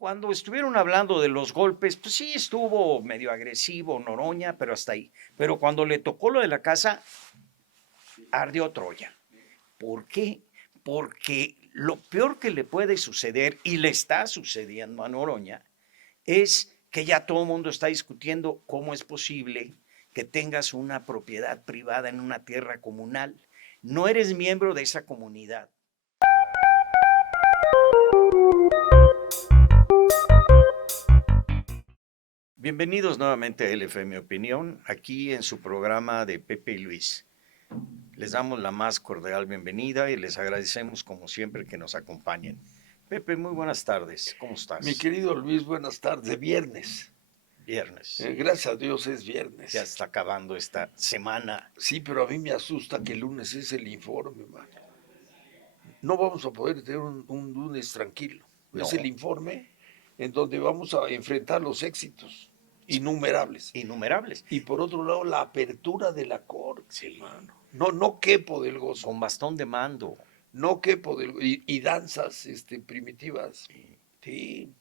Cuando estuvieron hablando de los golpes, pues sí estuvo medio agresivo Noroña, pero hasta ahí. Pero cuando le tocó lo de la casa, ardió Troya. ¿Por qué? Porque lo peor que le puede suceder, y le está sucediendo a Noroña, es que ya todo el mundo está discutiendo cómo es posible que tengas una propiedad privada en una tierra comunal. No eres miembro de esa comunidad. Bienvenidos nuevamente a LFM Opinión, aquí en su programa de Pepe y Luis. Les damos la más cordial bienvenida y les agradecemos como siempre que nos acompañen. Pepe, muy buenas tardes, ¿cómo Mi estás? querido Luis, buenas tardes. Viernes. Viernes, Gracias a Dios es ya viernes. está acabando esta semana. Sí, pero a mí me asusta que el lunes es el informe, man. No vamos a poder tener un lunes tranquilo. Es el No, informe en donde vamos a enfrentar los éxitos innumerables. innumerables. Y por otro lado, la apertura de la corte, Sí, hermano. No quepo del gozo. con bastón de mando. No quepo del gozo. Y danzas primitivas. Sí, Sí.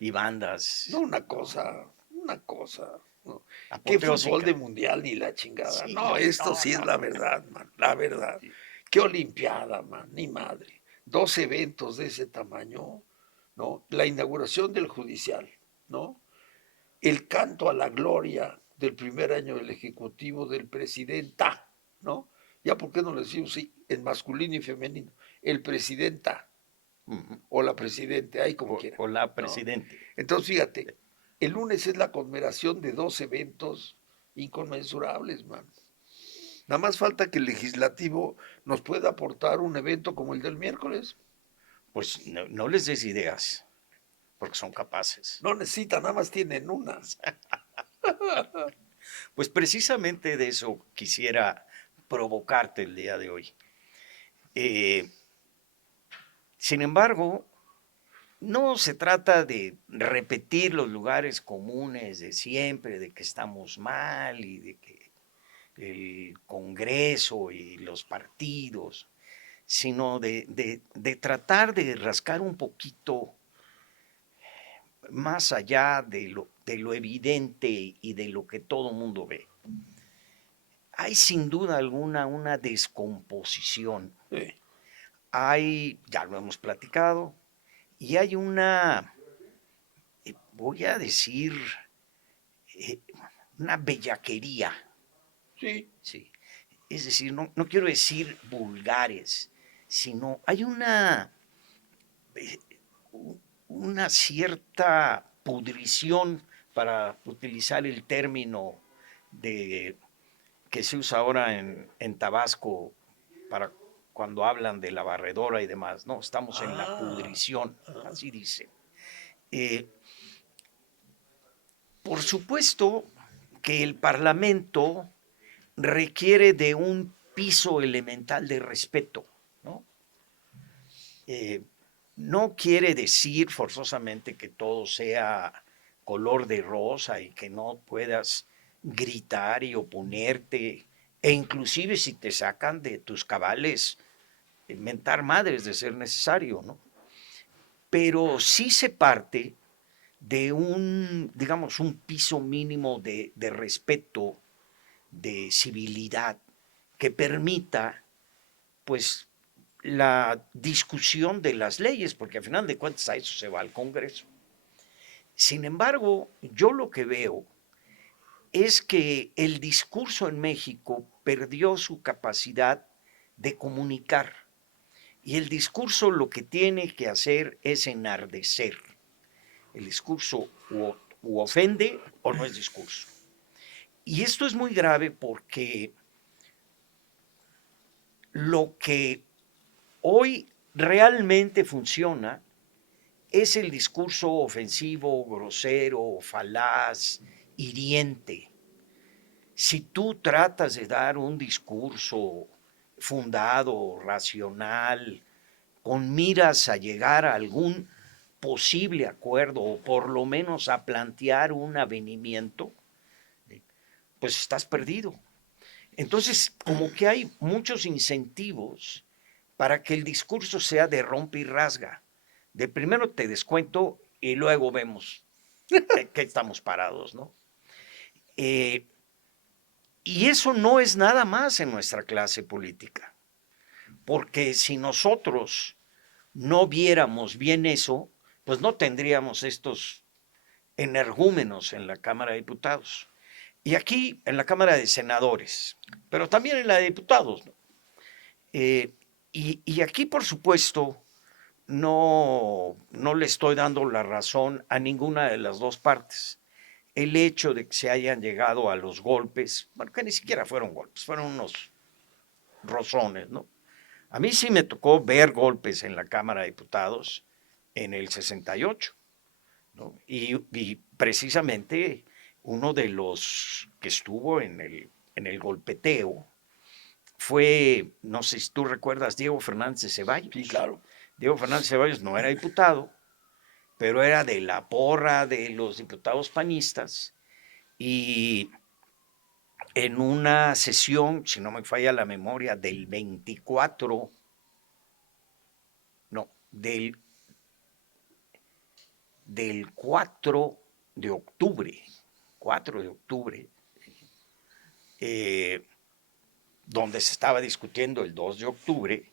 y No, bandas. una cosa, una cosa. ¿No? ¿Qué fútbol Apoteósica. de mundial ni la chingada? No, Sí, esto no, sí es no. la verdad, man, la verdad. ¿Qué olimpiada, man? Ni madre. Dos eventos de ese tamaño, ¿no? La inauguración del judicial, ¿no? El canto a la gloria del primer año del Ejecutivo del presidenta, ¿no? Ya, ¿por qué no le decimos sí, en masculino y femenino? El presidenta Ujú. o la presidente, ahí como quiera, O la ¿no? presidente. Entonces, fíjate, el lunes es la conmemoración de dos eventos inconmensurables, man. Nada más falta que el legislativo nos pueda aportar un evento como el del miércoles. Pues no, no les des ideas, porque son capaces. No necesitan, nada más tienen una. Pues precisamente de eso quisiera provocarte el día de hoy. Eh, Sin embargo, no se trata de repetir los lugares comunes de siempre, de que estamos mal y de que el Congreso y los partidos, sino de tratar de rascar un poquito más allá de lo evidente y de lo que todo el mundo ve. Hay sin duda alguna una descomposición. Sí, Hay, ya lo hemos platicado, y hay una, voy a decir, eh, una bellaquería, sí, ¿sí? Es decir, no quiero decir vulgares, sino hay eh, una cierta pudrición, para utilizar el término de, que se usa ahora en Tabasco para cuando hablan de la barredora y demás, ¿no? Estamos en la ah, pudrición, ah, así dice. Eh, por supuesto que el Parlamento requiere de un piso elemental de respeto, ¿no? Eh, no quiere decir forzosamente que todo sea color de rosa y que no puedas gritar y oponerte, e inclusive si te sacan de tus cabales, mentar madres de ser necesario, ¿no? Pero sí se parte de un, digamos, un piso mínimo de respeto, de civilidad, que permita, pues, la discusión de las leyes, porque al final de cuentas a eso se va al Congreso. Sin embargo, yo lo que veo es que el discurso en México perdió su capacidad de comunicar, y el discurso lo que tiene que hacer es enardecer. El discurso u ofende o no es discurso. Y esto es muy grave porque lo que hoy realmente funciona es el discurso ofensivo, grosero, falaz, hiriente. Si tú tratas de dar un discurso fundado, racional, con miras a llegar a algún posible acuerdo o por lo menos a plantear un avenimiento, pues estás perdido. Entonces, como que hay muchos incentivos para que el discurso sea de rompe y rasga. De primero te descuento y luego vemos qué estamos parados, ¿no? Eh, y eso no es nada más en nuestra clase política, porque si nosotros no viéramos bien eso, pues no tendríamos estos energúmenos en la Cámara de Diputados. Y aquí en la Cámara de Senadores, pero también en la de Diputados, ¿no? Y aquí, por supuesto, no le estoy dando la razón a ninguna de las dos partes. El hecho de que se hayan llegado a los golpes, bueno, que ni siquiera fueron golpes, fueron unos rozones, ¿no? A mí sí me tocó ver golpes en la Cámara de Diputados en el 68, ¿no? Y precisamente uno de los que estuvo en el golpeteo fue, no sé si tú recuerdas, Diego Fernández de Ceballos. Sí, claro. Diego Fernández Ceballos no era diputado, pero era de la porra de los diputados panistas y en una sesión, si no me falla la memoria, del 24, no, del 4 de octubre, 4 de octubre, eh, donde se estaba discutiendo el 2 de octubre,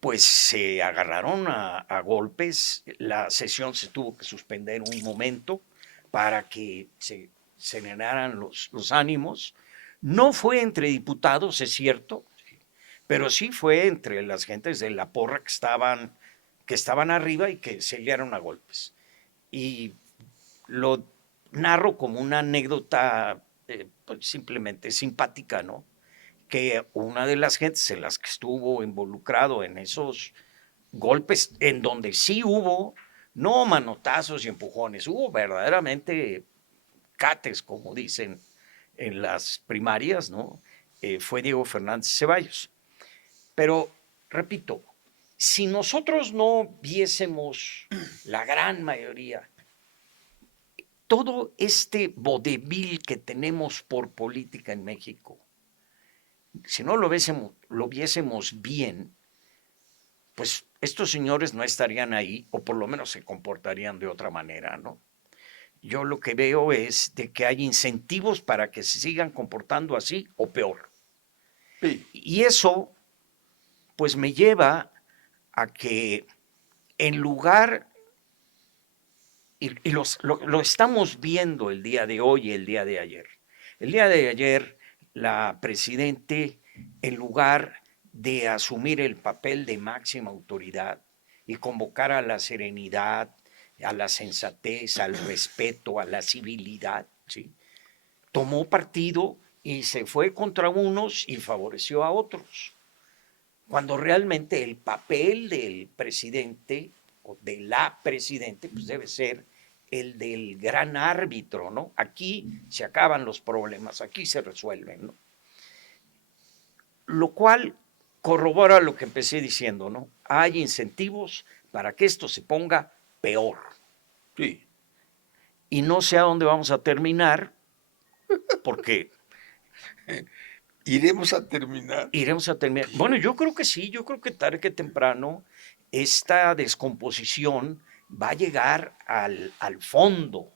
pues se agarraron a golpes, la sesión se tuvo que suspender un momento para que se serenaran los ánimos. No fue entre diputados, es cierto, pero sí fue entre las gentes de la porra que estaban arriba y que se liaron a golpes. Y lo narro como una anécdota pues simplemente simpática, ¿no? Que una de las gentes en las que estuvo involucrado en esos golpes, en donde sí hubo, no manotazos y empujones, hubo verdaderamente cates, como dicen en las primarias, ¿no? Fue Diego Fernández Ceballos. Pero, repito, si nosotros no viésemos la gran mayoría, todo este vodevil que tenemos por política en México, si no lo viésemos bien, pues estos señores no estarían ahí o por lo menos se comportarían de otra manera, ¿no? Yo lo que veo es de que hay incentivos para que se sigan comportando así o peor. Sí. Y eso pues me lleva a que en lugar, y lo estamos viendo el día de hoy y el día de ayer. El día de ayer la presidente, en lugar de asumir el papel de máxima autoridad y convocar a la serenidad, a la sensatez, al respeto, a la civilidad, ¿sí? Tomó partido y se fue contra unos y favoreció a otros, cuando realmente el papel del presidente o de la presidente pues debe ser el del gran árbitro, ¿no? Aquí se acaban los problemas, aquí se resuelven, ¿no? Lo cual corrobora lo que empecé diciendo, ¿no? Hay incentivos para que esto se ponga peor. Sí. Y no sé a dónde vamos a terminar, porque Iremos a terminar. iremos a terminar. Bueno, yo creo que sí, yo creo que tarde que temprano esta descomposición va a llegar al fondo,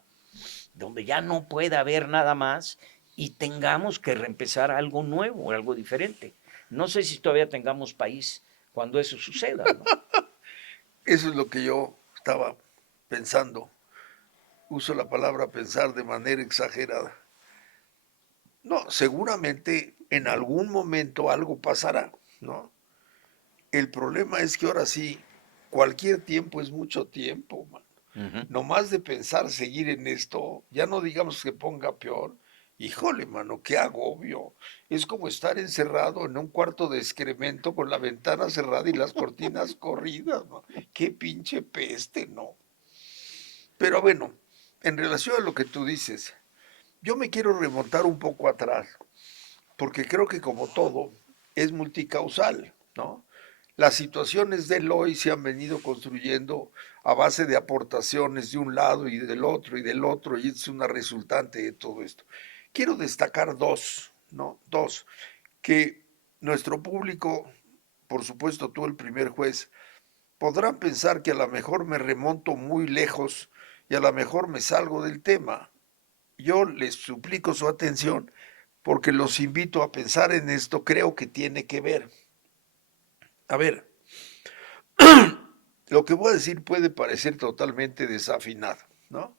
donde ya no pueda haber nada más y tengamos que reempezar algo nuevo, algo diferente. No sé si todavía tengamos país cuando eso suceda, ¿no? Eso es lo que yo estaba pensando. Uso la palabra pensar de manera exagerada. No, seguramente en algún momento algo pasará, ¿no? El problema es que ahora sí, cualquier tiempo es mucho tiempo, man. Ujú. No más de pensar seguir en esto, ya no digamos que ponga peor. Híjole, mano, qué agobio. Es como estar encerrado en un cuarto de excremento con la ventana cerrada y las cortinas corridas, ¿no? Qué pinche peste, ¿no? Pero bueno, en relación a lo que tú dices, yo me quiero remontar un poco atrás, porque creo que como todo es multicausal, ¿no? Las situaciones del hoy se han venido construyendo a base de aportaciones de un lado y del otro, y es una resultante de todo esto. Quiero destacar dos, ¿no? Dos, que nuestro público, por supuesto tú el primer juez, podrán pensar que a lo mejor me remonto muy lejos y a lo mejor me salgo del tema. Yo les suplico su atención porque los invito a pensar en esto, creo que tiene que ver. A ver, lo que voy a decir puede parecer totalmente desafinado, ¿no?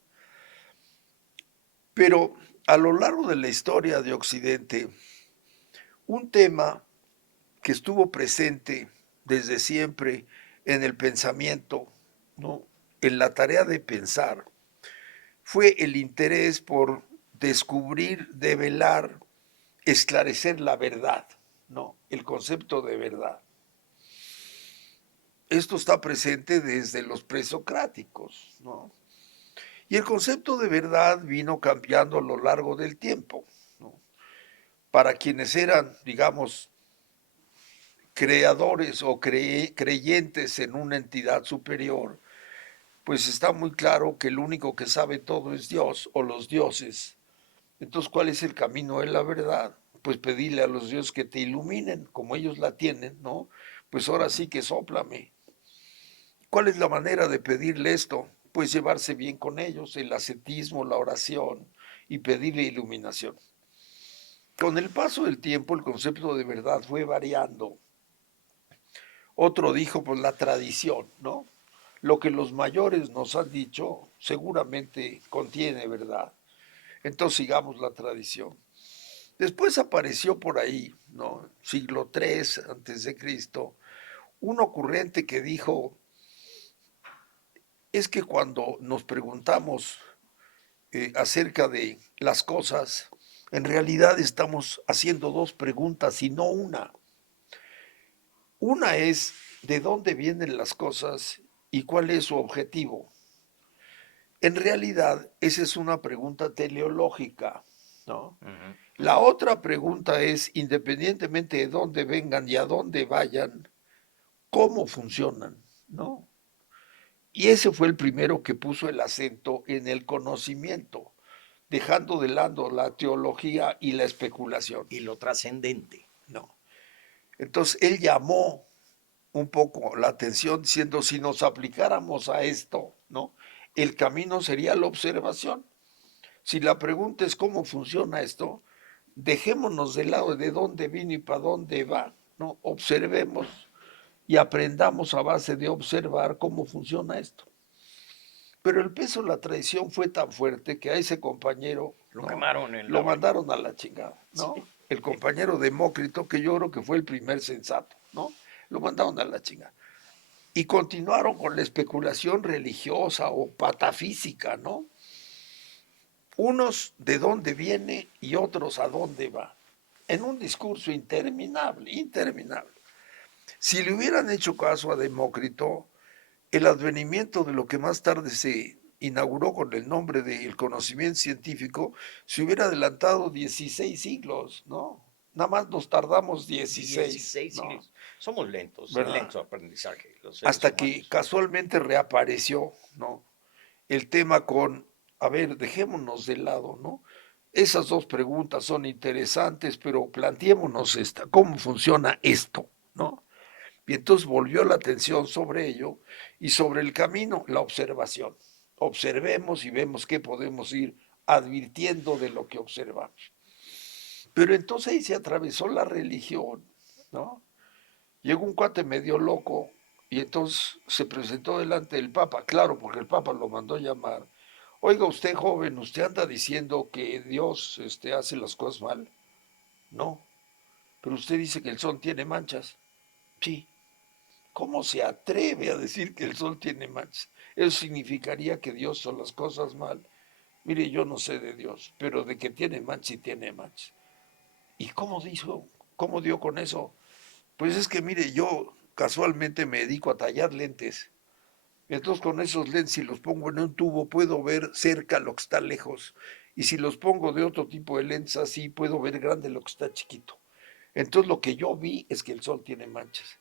Pero a lo largo de la historia de Occidente, un tema que estuvo presente desde siempre en el pensamiento, ¿no? En la tarea de pensar, fue el interés por descubrir, develar, esclarecer la verdad, ¿no? El concepto de verdad. Esto está presente desde los presocráticos, ¿no? Y el concepto de verdad vino cambiando a lo largo del tiempo, ¿no? Para quienes eran, digamos, creadores o creyentes en una entidad superior, pues está muy claro que el único que sabe todo es Dios o los dioses. Entonces, ¿cuál es el camino de la verdad? Pues pedirle a los dioses que te iluminen, como ellos la tienen, ¿no? Pues ahora sí que sóplame. ¿Cuál es la manera de pedirle esto? Pues llevarse bien con ellos, el ascetismo, la oración y pedirle iluminación. Con el paso del tiempo, el concepto de verdad fue variando. Otro dijo, pues la tradición, ¿no? Lo que los mayores nos han dicho seguramente contiene verdad. Entonces sigamos la tradición. Después apareció por ahí, ¿no? Siglo III antes de Cristo, un ocurrente que dijo, es que cuando nos preguntamos acerca de las cosas, en realidad estamos haciendo dos preguntas y no una. Una es de dónde vienen las cosas y cuál es su objetivo. En realidad, esa es una pregunta teleológica, ¿no? Ujú. La otra pregunta es, independientemente de dónde vengan y a dónde vayan, ¿cómo funcionan? ¿No? Y ese fue el primero que puso el acento en el conocimiento, dejando de lado la teología y la especulación. Y lo trascendente. No. Entonces él llamó un poco la atención diciendo, si nos aplicáramos a esto, ¿no? El camino sería la observación. Si la pregunta es cómo funciona esto, dejémonos de lado de dónde vino y para dónde va, ¿no? Observemos y aprendamos a base de observar cómo funciona esto. Pero el peso de la traición fue tan fuerte que a ese compañero, Lo ¿no? quemaron en la Lo horca. mandaron a la chingada, Sí. ¿no? El compañero Demócrito, que yo creo que fue el primer sensato, ¿no? Lo mandaron a la chingada. Y continuaron con la especulación religiosa o patafísica, ¿no? Unos de dónde viene y otros a dónde va. En un discurso interminable, interminable. Si le hubieran hecho caso a Demócrito, el advenimiento de lo que más tarde se inauguró con el nombre del conocimiento científico se hubiera adelantado 16 siglos, ¿no? Nada más nos tardamos 16, 16 ¿no? siglos. Somos lentos, en ¿Verdad? lento aprendizaje, los seres Hasta que humanos. casualmente reapareció, ¿no? El tema con, a ver, dejémonos de lado, ¿no? Esas dos preguntas son interesantes, pero planteémonos esta, ¿cómo funciona esto, ¿no? Y entonces volvió la atención sobre ello y sobre el camino, la observación. Observemos y vemos qué podemos ir advirtiendo de lo que observamos. Pero entonces ahí se atravesó la religión, ¿no? Llegó un cuate medio loco y entonces se presentó delante del Papa, claro, porque el Papa lo mandó llamar. Oiga usted, joven, ¿usted anda diciendo que Dios hace las cosas mal? No, pero usted dice que el sol tiene manchas. Sí. ¿Cómo se atreve a decir que el sol tiene manchas? Eso significaría que Dios hizo las cosas mal. Mire, yo no sé de Dios, pero de que tiene manchas y tiene manchas. ¿Y cómo dijo? ¿Cómo dio con eso? Pues es que mire, yo casualmente me dedico a tallar lentes. Entonces con esos lentes, si los pongo en un tubo, puedo ver cerca lo que está lejos. Y si los pongo de otro tipo de lentes así, puedo ver grande lo que está chiquito. Entonces lo que yo vi es que el sol tiene manchas.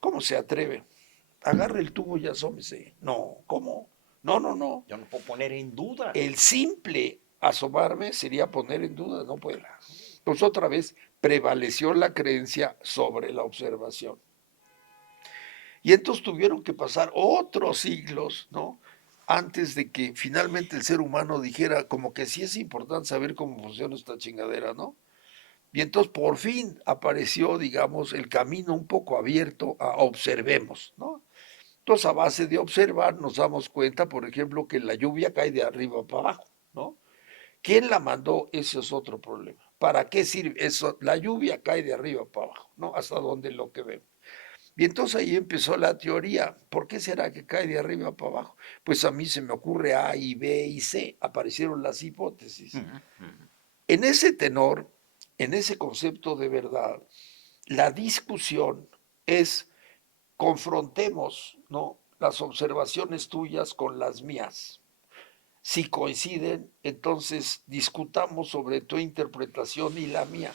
¿Cómo se atreve? Agarre el tubo y asómese. No, ¿cómo? No, no, no. Yo no puedo poner en duda. El simple asomarme sería poner en duda, no puede. Pues otra vez prevaleció la creencia sobre la observación. Y entonces tuvieron que pasar otros siglos, ¿no? Antes de que finalmente el ser humano dijera como que sí es importante saber cómo funciona esta chingadera, ¿no? Y entonces por fin apareció, digamos, el camino un poco abierto a observemos, ¿no? Entonces a base de observar nos damos cuenta, por ejemplo, que la lluvia cae de arriba para abajo, ¿no? ¿Quién la mandó? Ese es otro problema. ¿Para qué sirve eso? La lluvia cae de arriba para abajo, ¿no? Hasta donde lo que vemos. Y entonces ahí empezó la teoría. ¿Por qué será que cae de arriba para abajo? Pues a mí se me ocurre A y B y C. Aparecieron las hipótesis. Ujú, ujú. En ese tenor, en ese concepto de verdad, la discusión es confrontemos, ¿no?, las observaciones tuyas con las mías. Si coinciden, entonces discutamos sobre tu interpretación y la mía.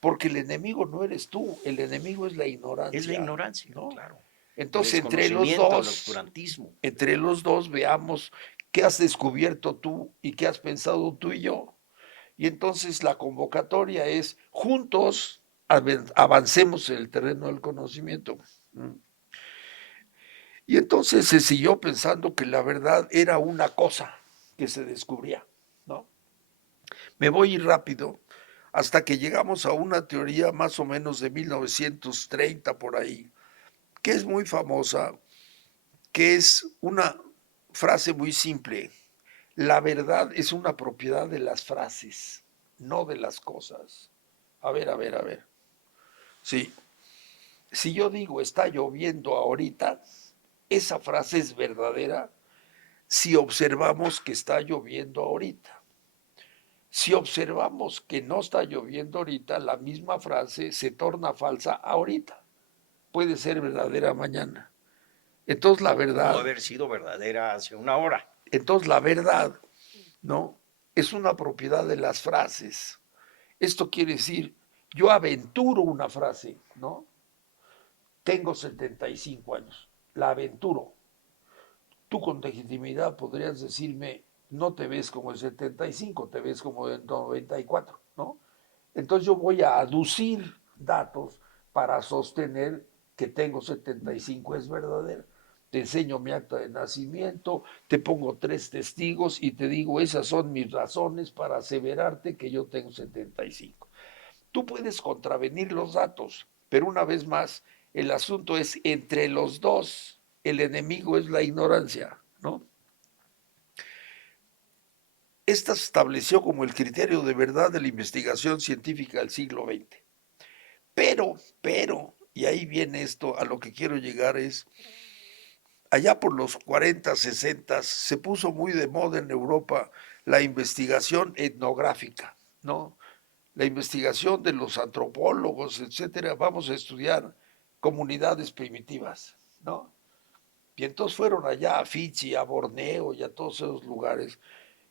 Porque el enemigo no eres tú, el enemigo es la Es la ignorancia, ignorancia, ¿no? claro. El Entonces, desconocimiento, el obscurantismo. entre los dos veamos qué has descubierto tú y qué has pensado tú y yo. Y entonces la convocatoria es juntos avancemos en el terreno del conocimiento. Y entonces se siguió pensando que la verdad era una cosa que se descubría, ¿no? Me voy a ir rápido hasta que llegamos a una teoría más o menos de 1930 por ahí, que es muy famosa, que es una frase muy simple. La verdad es una propiedad de las frases, no de las cosas. A ver, a ver, a ver. Sí, si yo digo está lloviendo ahorita, esa frase es verdadera si observamos que está lloviendo ahorita. Si observamos que no está lloviendo ahorita, la misma frase se torna falsa ahorita. Puede ser verdadera mañana. Entonces la O pudo verdad, haber sido verdadera hace una hora. entonces la verdad, ¿no? Es una propiedad de las frases. Esto quiere decir, yo aventuro una frase, ¿no? Tengo 75 años, la aventuro. Tú con legitimidad podrías decirme, no te ves como el 75, te ves como el 94, ¿no? Entonces yo voy a aducir datos para sostener que tengo 75 es verdadero. Te enseño mi acta de nacimiento, te pongo 3 testigos y te digo, esas son mis razones para aseverarte que yo tengo 75. Tú puedes contravenir los datos, pero una vez más, el asunto es entre los dos. El enemigo es la ignorancia, ¿no? Esta se estableció como el criterio de verdad de la investigación científica del siglo XX. Y ahí viene esto, a lo que quiero llegar es, allá por los 40, 60, se puso muy de moda en Europa la investigación etnográfica, ¿no? La investigación de los antropólogos, etcétera. Vamos a estudiar comunidades primitivas, ¿no? Y entonces fueron allá a Fiji, a Borneo y a todos esos lugares.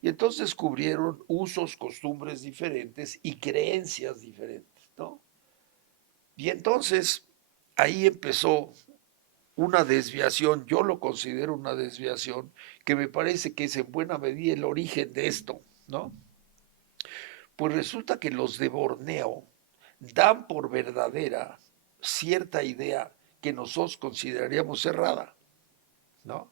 Y entonces descubrieron usos, costumbres diferentes y creencias diferentes, ¿no? Y entonces ahí empezó una desviación, yo lo considero una desviación, que me parece que es en buena medida el origen de esto, ¿no? Pues resulta que los de Borneo dan por verdadera cierta idea que nosotros consideraríamos errada, ¿no?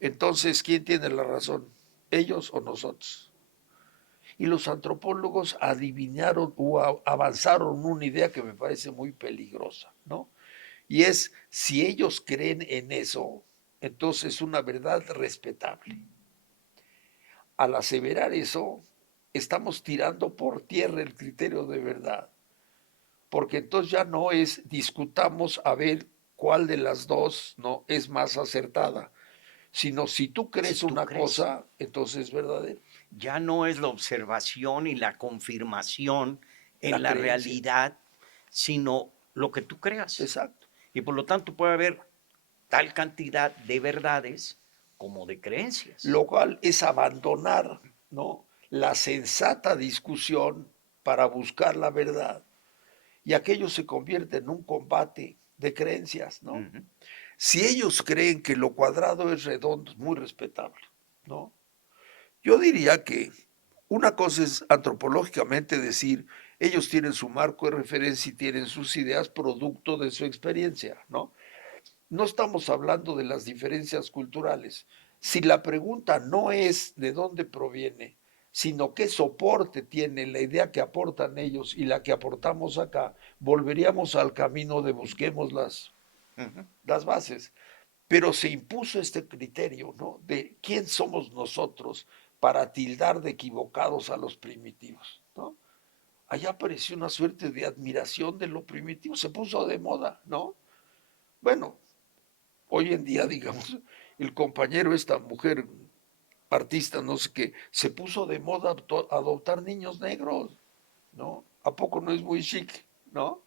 Entonces, ¿quién tiene la razón? ¿Ellos o nosotros? Y los antropólogos adivinaron o avanzaron una idea que me parece muy peligrosa, ¿no? Y es, si ellos creen en eso, entonces es una verdad respetable. Al aseverar eso, estamos tirando por tierra el criterio de verdad, porque entonces ya no es discutamos a ver cuál de las dos no es más acertada, sino si tú Si crees tú una crees, cosa, entonces es verdadero. ya no es la observación y la confirmación La en la creencia, realidad, sino lo que tú creas. exacto. Y por lo tanto puede haber tal cantidad de verdades como de creencias. Lo cual es abandonar, ¿no?, la sensata discusión para buscar la verdad. Y aquello se convierte en un combate de creencias, ¿no? Ujú. Si ellos creen que lo cuadrado es redondo, es muy respetable, ¿no? Yo diría que una cosa es antropológicamente decir, ellos tienen su marco de referencia y tienen sus ideas producto de su experiencia, ¿no? no estamos hablando de las diferencias culturales. Si la pregunta no es de dónde proviene, sino qué soporte tiene la idea que aportan ellos y la que aportamos acá, volveríamos al camino de busquemos Ujú. las bases. Pero se impuso este criterio, ¿no? De quién somos nosotros para tildar de equivocados a los primitivos, ¿no? Allá apareció una suerte de admiración de lo primitivo, se puso de moda, ¿no? Bueno, hoy en día, digamos, el compañero, esta mujer artista, no sé qué, se puso de moda adoptar niños negros, ¿no? ¿A poco no es muy chic, ¿no?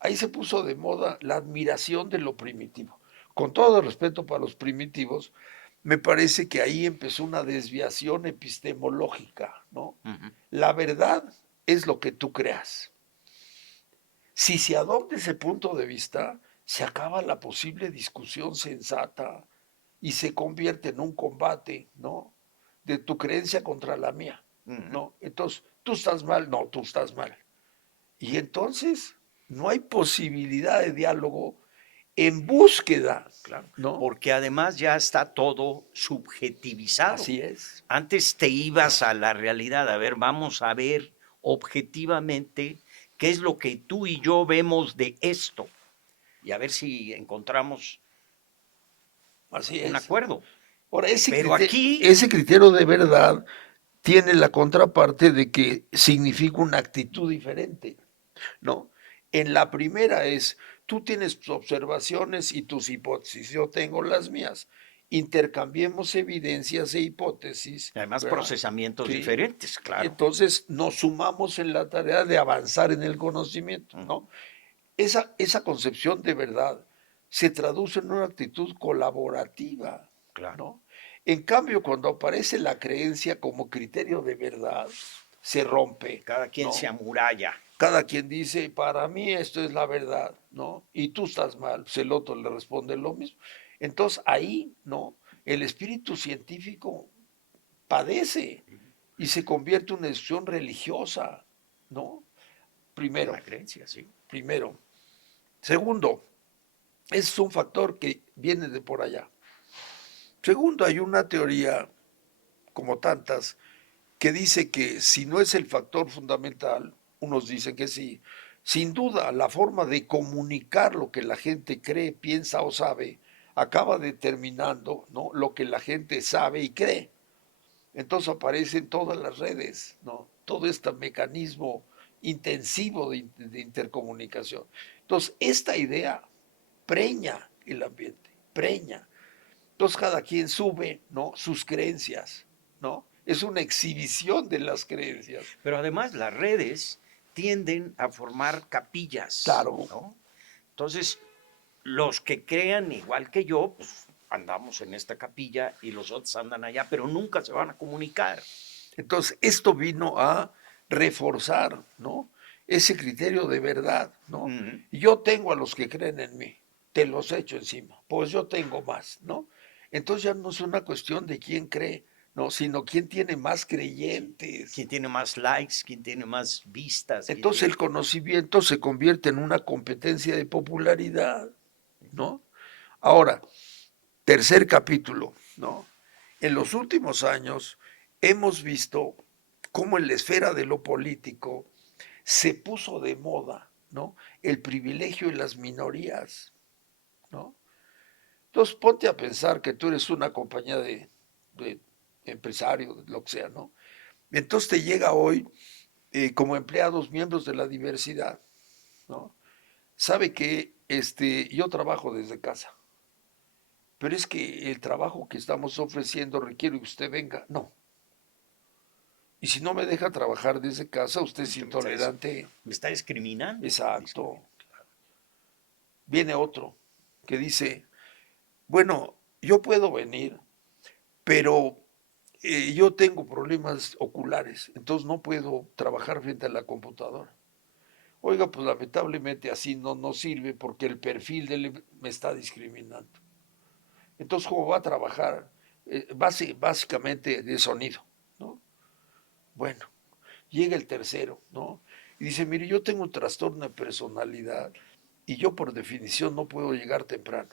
Ahí se puso de moda la admiración de lo primitivo. Con todo el respeto para los primitivos, me parece que ahí empezó una desviación epistemológica, ¿no? Ujú. La verdad es lo que tú creas. Si se adopta ese punto de vista, se acaba la posible discusión sensata y se convierte en un combate, ¿no? De tu creencia contra la mía, Ujú. ¿no? Entonces, tú estás mal, no, tú estás mal. Y entonces no hay posibilidad de diálogo en búsqueda, Claro, ¿no? porque además ya está todo subjetivizado. Así es. Antes te ibas a la realidad, a ver, vamos a ver objetivamente qué es lo que tú y yo vemos de esto y a ver si encontramos Así un es. acuerdo. Ahora, Pero aquí, ese criterio de verdad tiene la contraparte de que significa una actitud diferente, ¿no? En la primera es, tú tienes tus observaciones y tus hipótesis, yo tengo las mías. Intercambiemos evidencias e hipótesis, además, ¿verdad? procesamientos Sí. diferentes, claro. Entonces nos sumamos en la tarea de avanzar en el conocimiento, Ujú. ¿no? Esa concepción de verdad se traduce en una actitud colaborativa, Claro, ¿no? En cambio, cuando aparece la creencia como criterio de verdad, se rompe, cada quien se ¿no? amuralla. Cada quien dice, para mí esto es la verdad, ¿no? Y tú estás mal, pues el otro le responde lo mismo. Entonces ahí, ¿no? El espíritu científico padece y se convierte en una decisión religiosa, ¿no? Primero, Una creencia, sí. primero. Segundo, es un factor que viene de por allá. Segundo, hay una teoría, como tantas, que dice que si no es el factor fundamental, unos dicen que sí, sin duda la forma de comunicar lo que la gente cree, piensa o sabe acaba determinando, ¿no?, lo que la gente sabe y cree. Entonces aparecen todas las redes, ¿no? Todo este mecanismo intensivo de intercomunicación. Entonces, esta idea preña el ambiente, preña. Entonces cada quien sube, ¿no?, sus creencias, ¿no? Es una exhibición de las creencias. Pero además las redes tienden a formar capillas, Claro. ¿no? Entonces, los que crean igual que yo, pues andamos en esta capilla y los otros andan allá, pero nunca se van a comunicar. Entonces, esto vino a reforzar, ¿no?, ese criterio de verdad, ¿no? Ujú. Yo tengo a los que creen en mí, te los echo encima, pues yo tengo más, ¿no? Entonces ya no es una cuestión de quién cree, no, sino quién tiene más creyentes. ¿Quién tiene más likes? ¿Quién tiene más vistas? ¿Quién Entonces tiene... el conocimiento se convierte en una competencia de popularidad, ¿no? Ahora, tercer capítulo, ¿no? En los últimos años hemos visto cómo en la esfera de lo político se puso de moda, ¿no?, el privilegio de las minorías, ¿no? Entonces ponte a pensar que tú eres una compañía de empresario, de lo que sea, ¿no? Entonces te llega hoy como empleados miembros de la diversidad, ¿no? Sabe que yo trabajo desde casa, pero es que el trabajo que estamos ofreciendo requiere que usted venga. No. Y si no me deja trabajar desde casa, usted es que intolerante. me está discriminando. Exacto. Viene otro que dice, bueno, yo puedo venir, pero yo tengo problemas oculares, entonces no puedo trabajar frente a la computadora. Oiga, pues lamentablemente así no sirve porque el perfil de él me está discriminando. Entonces, ¿cómo va a trabajar? Básicamente de sonido, ¿no? Bueno, llega el tercero, ¿no? Y dice, mire, yo tengo un trastorno de personalidad y yo por definición no puedo llegar temprano.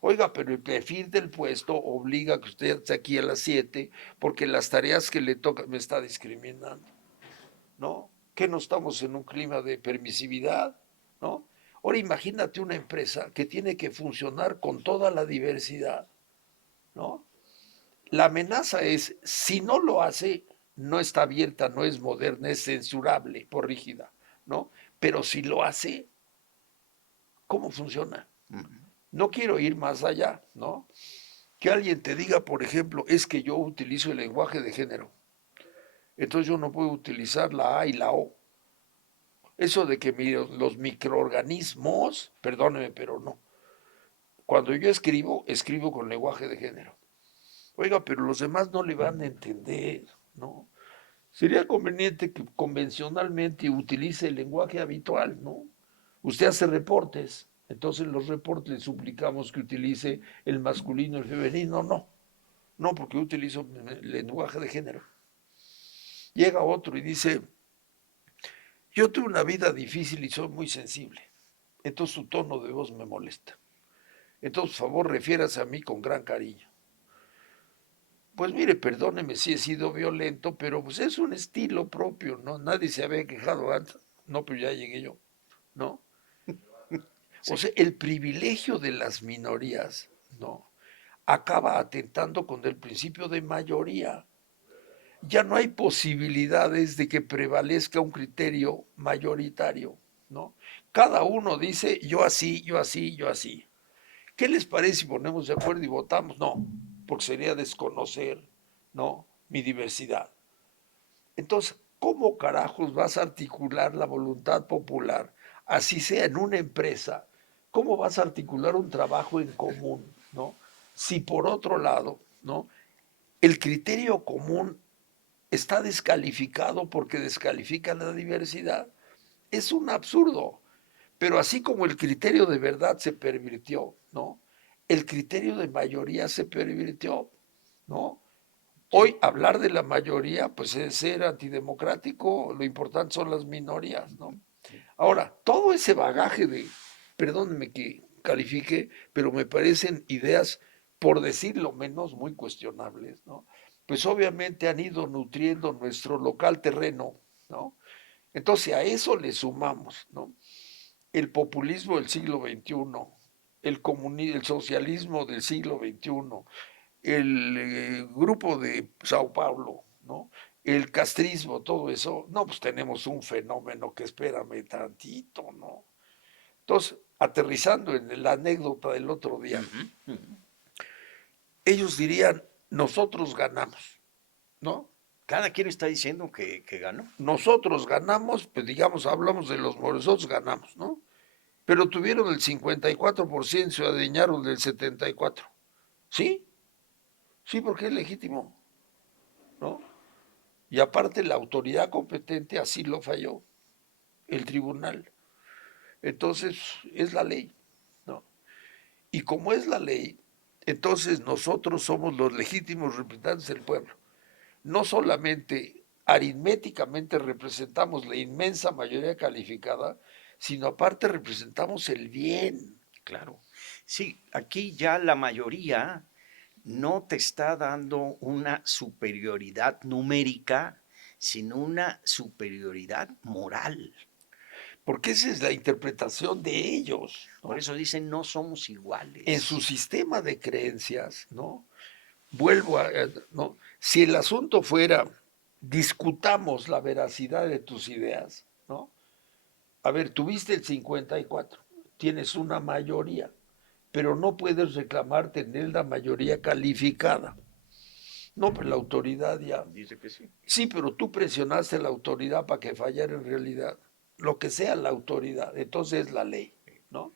Oiga, pero el perfil del puesto obliga a que usted esté aquí a las 7 porque las tareas que le tocan me está discriminando, ¿no? Que no estamos en un clima de permisividad, ¿no? Ahora imagínate una empresa que tiene que funcionar con toda la diversidad, ¿no? La amenaza es, si no lo hace, no está abierta, no es moderna, es censurable por rígida, ¿no? Pero si lo hace, ¿cómo funciona? No quiero ir más allá, ¿no? Que alguien te diga, por ejemplo, es que yo utilizo el lenguaje de género, entonces yo no puedo utilizar la A y la O. Eso de que los microorganismos, perdóneme, pero no. Cuando yo escribo, escribo con lenguaje de género. Oiga, pero los demás no le van a entender, ¿no? Sería conveniente que convencionalmente utilice el lenguaje habitual, ¿no? Usted hace reportes, entonces los reportes le suplicamos que utilice el masculino, el femenino, no. No, porque yo utilizo el lenguaje de género. Llega otro y dice, yo tuve una vida difícil y soy muy sensible, entonces su tono de voz me molesta. Entonces, por favor, refiérase a mí con gran cariño. Pues mire, perdóneme si he sido violento, pero pues es un estilo propio, ¿no? Nadie se había quejado antes. No, pero ya llegué yo, ¿no? O Sí. sea, el privilegio de las minorías, ¿no? Acaba atentando con el principio de mayoría. Ya no hay posibilidades de que prevalezca un criterio mayoritario, ¿no? Cada uno dice yo así, yo así, yo así. ¿Qué les parece si ponemos de acuerdo y votamos? No, porque sería desconocer, ¿no? Mi diversidad. Entonces, ¿cómo carajos vas a articular la voluntad popular, así sea en una empresa? ¿Cómo vas a articular un trabajo en común, ¿no? Si por otro lado, ¿no? El criterio común está descalificado porque descalifica la diversidad. Es un absurdo. Pero así como el criterio de verdad se pervirtió, ¿no? El criterio de mayoría se pervirtió, ¿no? Sí. Hoy hablar de la mayoría, pues es ser antidemocrático, lo importante son las minorías, ¿no? Ahora, todo ese bagaje de, perdónenme que califique, pero me parecen ideas, por decirlo menos, muy cuestionables, ¿no? Pues obviamente han ido nutriendo nuestro local terreno, ¿no? Entonces a eso le sumamos, ¿no? El populismo del siglo XXI, el socialismo del siglo XXI, el grupo de Sao Paulo, ¿no? El castrismo, todo eso, no, pues tenemos un fenómeno que espérame tantito, ¿no? Entonces, aterrizando en la anécdota del otro día, Ujú, ujú. ellos dirían, nosotros ganamos, ¿no? Cada quien está diciendo que ganó. Nosotros ganamos, pues digamos, hablamos de los nosotros ganamos, ¿no? Pero tuvieron el 54%, se adueñaron del 74%. ¿Sí? Sí, porque es legítimo, ¿no? Y aparte la autoridad competente así lo falló, el tribunal. Entonces es la ley, ¿no? Y como es la ley, entonces nosotros somos los legítimos representantes del pueblo. No solamente aritméticamente representamos la inmensa mayoría calificada, sino aparte representamos el bien. Claro. Sí, aquí ya la mayoría no te está dando una superioridad numérica, sino una superioridad moral. Porque esa es la interpretación de ellos, Por ¿no? eso dicen no somos En su iguales. sistema de creencias, ¿no? Vuelvo a, ¿no? Si el asunto fuera, discutamos la veracidad de tus ideas, ¿no? A ver, tuviste el 54, tienes una mayoría, pero no puedes reclamar tener la mayoría calificada. No, pues la autoridad ya. Dice que sí. Sí, pero tú presionaste a la autoridad para que fallara en realidad. Lo que sea la autoridad, entonces es la ley, ¿no?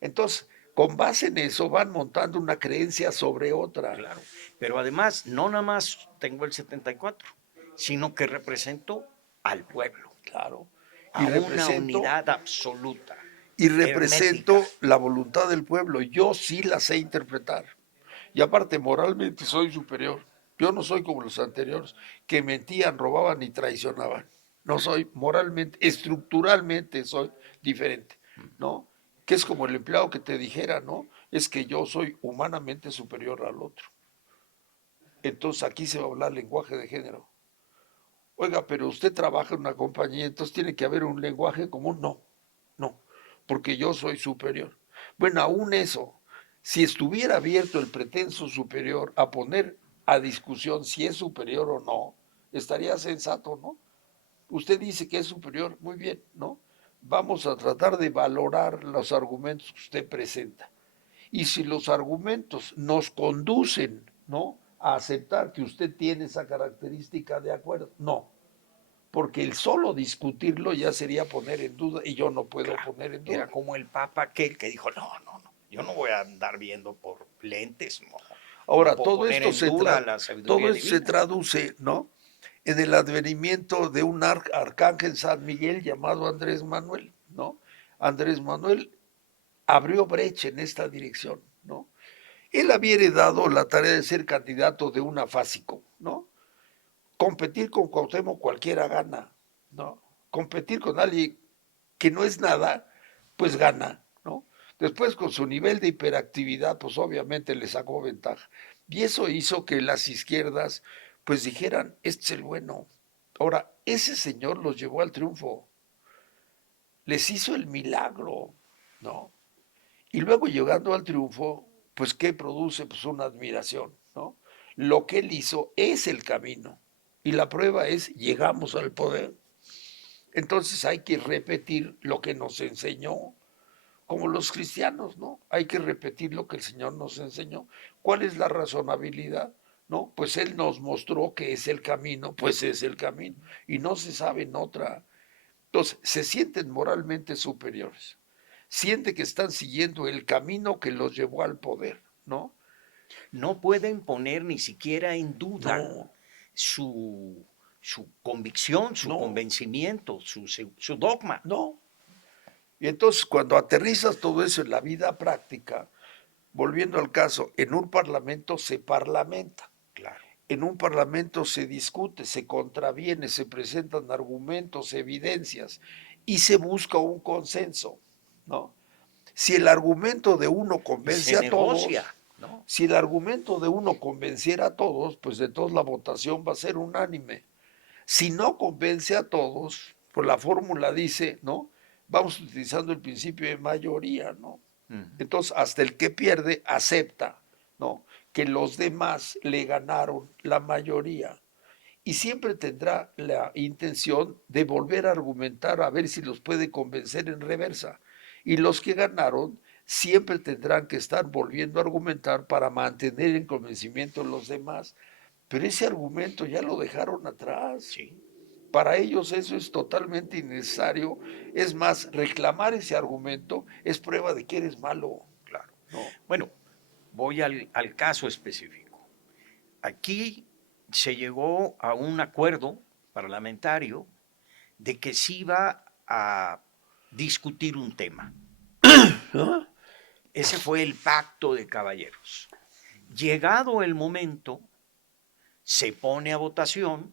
Entonces, con base en eso van montando una creencia sobre otra. Claro. Pero además, no nada más tengo el 74, sino que represento al pueblo, Claro. Y a una represento, unidad absoluta, y represento hermética. la voluntad del pueblo. Yo sí la sé interpretar. Y aparte, moralmente soy superior. Yo no soy como los anteriores, que mentían, robaban y traicionaban. No soy moralmente, estructuralmente soy diferente, ¿no? Que es como el empleado que te dijera, ¿no? es que yo soy humanamente superior al otro. Entonces aquí se va a hablar lenguaje de género. Oiga, pero usted trabaja en una compañía, entonces tiene que haber un lenguaje común. No, no, porque yo soy superior. Bueno, aún eso, si estuviera abierto el pretenso superior a poner a discusión si es superior o no, estaría sensato, ¿no? Usted dice que es superior, muy bien, ¿no? Vamos a tratar de valorar los argumentos que usted presenta. Y si los argumentos nos conducen, ¿no?, a aceptar que usted tiene esa característica, de acuerdo, no, porque el solo discutirlo ya sería poner en duda y yo no puedo Claro, poner en era duda. como el Papa aquel que dijo, no, no, no, yo no voy a andar viendo por lentes, no, no Ahora, puedo poner en duda la todo sabiduría esto se divina. traduce, ¿no?, en el advenimiento de un arcángel San Miguel llamado Andrés Manuel, ¿no? Andrés Manuel abrió brecha en esta dirección, ¿no? Él había heredado la tarea de ser candidato de un afásico, ¿no? Competir con Cuauhtémoc cualquiera gana, ¿no? Competir con alguien que no es nada, pues gana, ¿no? Después con su nivel de hiperactividad, pues obviamente le sacó ventaja. Y eso hizo que las izquierdas, pues dijeran, este es el bueno. Ahora, ese señor los llevó al triunfo, les hizo el milagro, ¿no? Y luego llegando al triunfo, pues ¿qué produce? Pues una admiración, ¿no? Lo que él hizo es el camino. Y la prueba es, llegamos al poder. Entonces hay que repetir lo que nos enseñó, como los cristianos, ¿no? Hay que repetir lo que el Señor nos enseñó. ¿Cuál es la razonabilidad? ¿No? Pues Él nos mostró que es el camino, pues es el camino. Y no se sabe en otra. Entonces, se sienten moralmente superiores. Sienten que están siguiendo el camino que los llevó al poder, ¿no? No pueden poner ni siquiera en duda No, su, su convicción, su no, convencimiento, su dogma. no. Y entonces cuando aterrizas todo eso en la vida práctica, volviendo al caso, en un parlamento se parlamenta, Claro. en un parlamento se discute, se contraviene, se presentan argumentos, evidencias y se busca un consenso, ¿no? Si el argumento de uno Y convence se a todos, negocia, ¿no? si el argumento de uno convenciera a todos, pues de todos la votación va a ser unánime. Si no convence a todos, pues la fórmula dice, ¿no? Vamos utilizando el principio de mayoría, ¿no? Ujú. Entonces, hasta el que pierde acepta, ¿no?, que los demás le ganaron la mayoría. Y siempre tendrá la intención de volver a argumentar a ver si los puede convencer en reversa. Y los que ganaron siempre tendrán que estar volviendo a argumentar para mantener el convencimiento de los demás. Pero ese argumento ya lo dejaron atrás. Sí, Para ellos eso es totalmente innecesario. Es más, reclamar ese argumento es prueba de que eres malo. claro. No, Bueno, voy al caso específico. Aquí se llegó a un acuerdo parlamentario de que se iba a discutir un tema. ¿no? Ese fue el pacto de caballeros. Llegado el momento, se pone a votación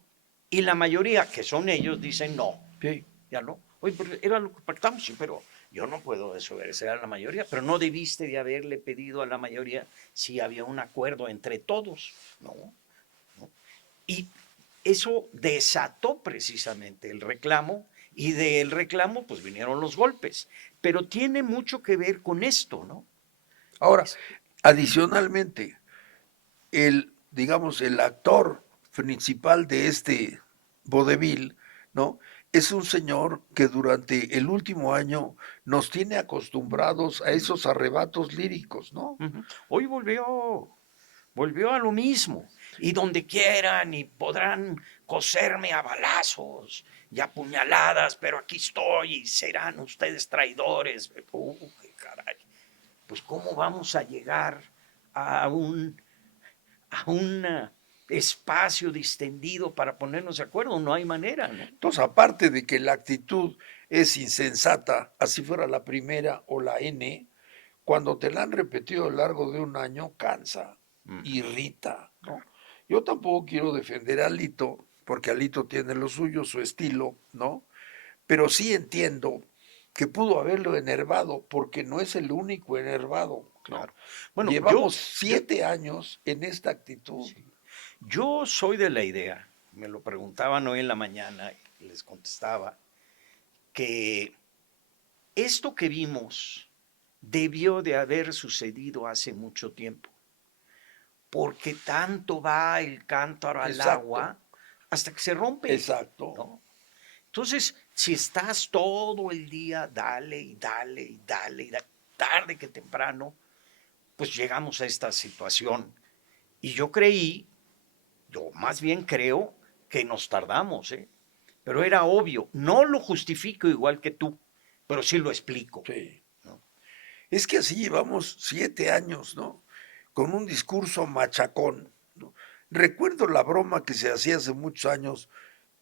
y la mayoría, que son ellos, dicen no, Sí. ya no. Oye, pero era lo que pactamos, sí, pero yo no puedo desobedecer a la mayoría, pero no debiste de haberle pedido a la mayoría si había un acuerdo entre todos, ¿no? ¿No? Y eso desató precisamente el reclamo y del reclamo pues vinieron los golpes, pero tiene mucho que ver con esto, ¿no? Ahora, adicionalmente, digamos, el actor principal de este vodevil, ¿no? Es un señor que durante el último año nos tiene acostumbrados a esos arrebatos líricos, ¿no? Hoy volvió a lo mismo. Y donde quieran y podrán coserme a balazos y a puñaladas, pero aquí estoy y serán ustedes traidores. Qué caray. Pues ¿cómo vamos a llegar a un espacio distendido para ponernos de acuerdo? No hay manera, ¿no? Entonces, aparte de que la actitud es insensata, así fuera la primera o la N, cuando te la han repetido a lo largo de un año, cansa, irrita, ¿no? Yo tampoco quiero defender a Alito, porque Alito tiene lo suyo, su estilo, ¿no? Pero sí entiendo que pudo haberlo enervado, porque no es el único enervado. claro. ¿no? Bueno, Llevamos 7 años en esta actitud. yo soy de la idea, me lo preguntaban hoy en la mañana y les contestaba, que esto que vimos debió de haber sucedido hace mucho tiempo, porque tanto va el cántaro al Exacto, agua hasta que se rompe, exacto. ¿no? Entonces, si estás todo el día, dale y dale y dale y dale, tarde que temprano, pues llegamos a esta situación. Y yo más bien creo que nos tardamos, ¿eh? Pero era obvio, no lo justifico igual que tú, pero sí lo explico, Sí. ¿no? Es que así llevamos 7 años, ¿no? Con un discurso machacón, ¿no? Recuerdo la broma que se hacía hace muchos años,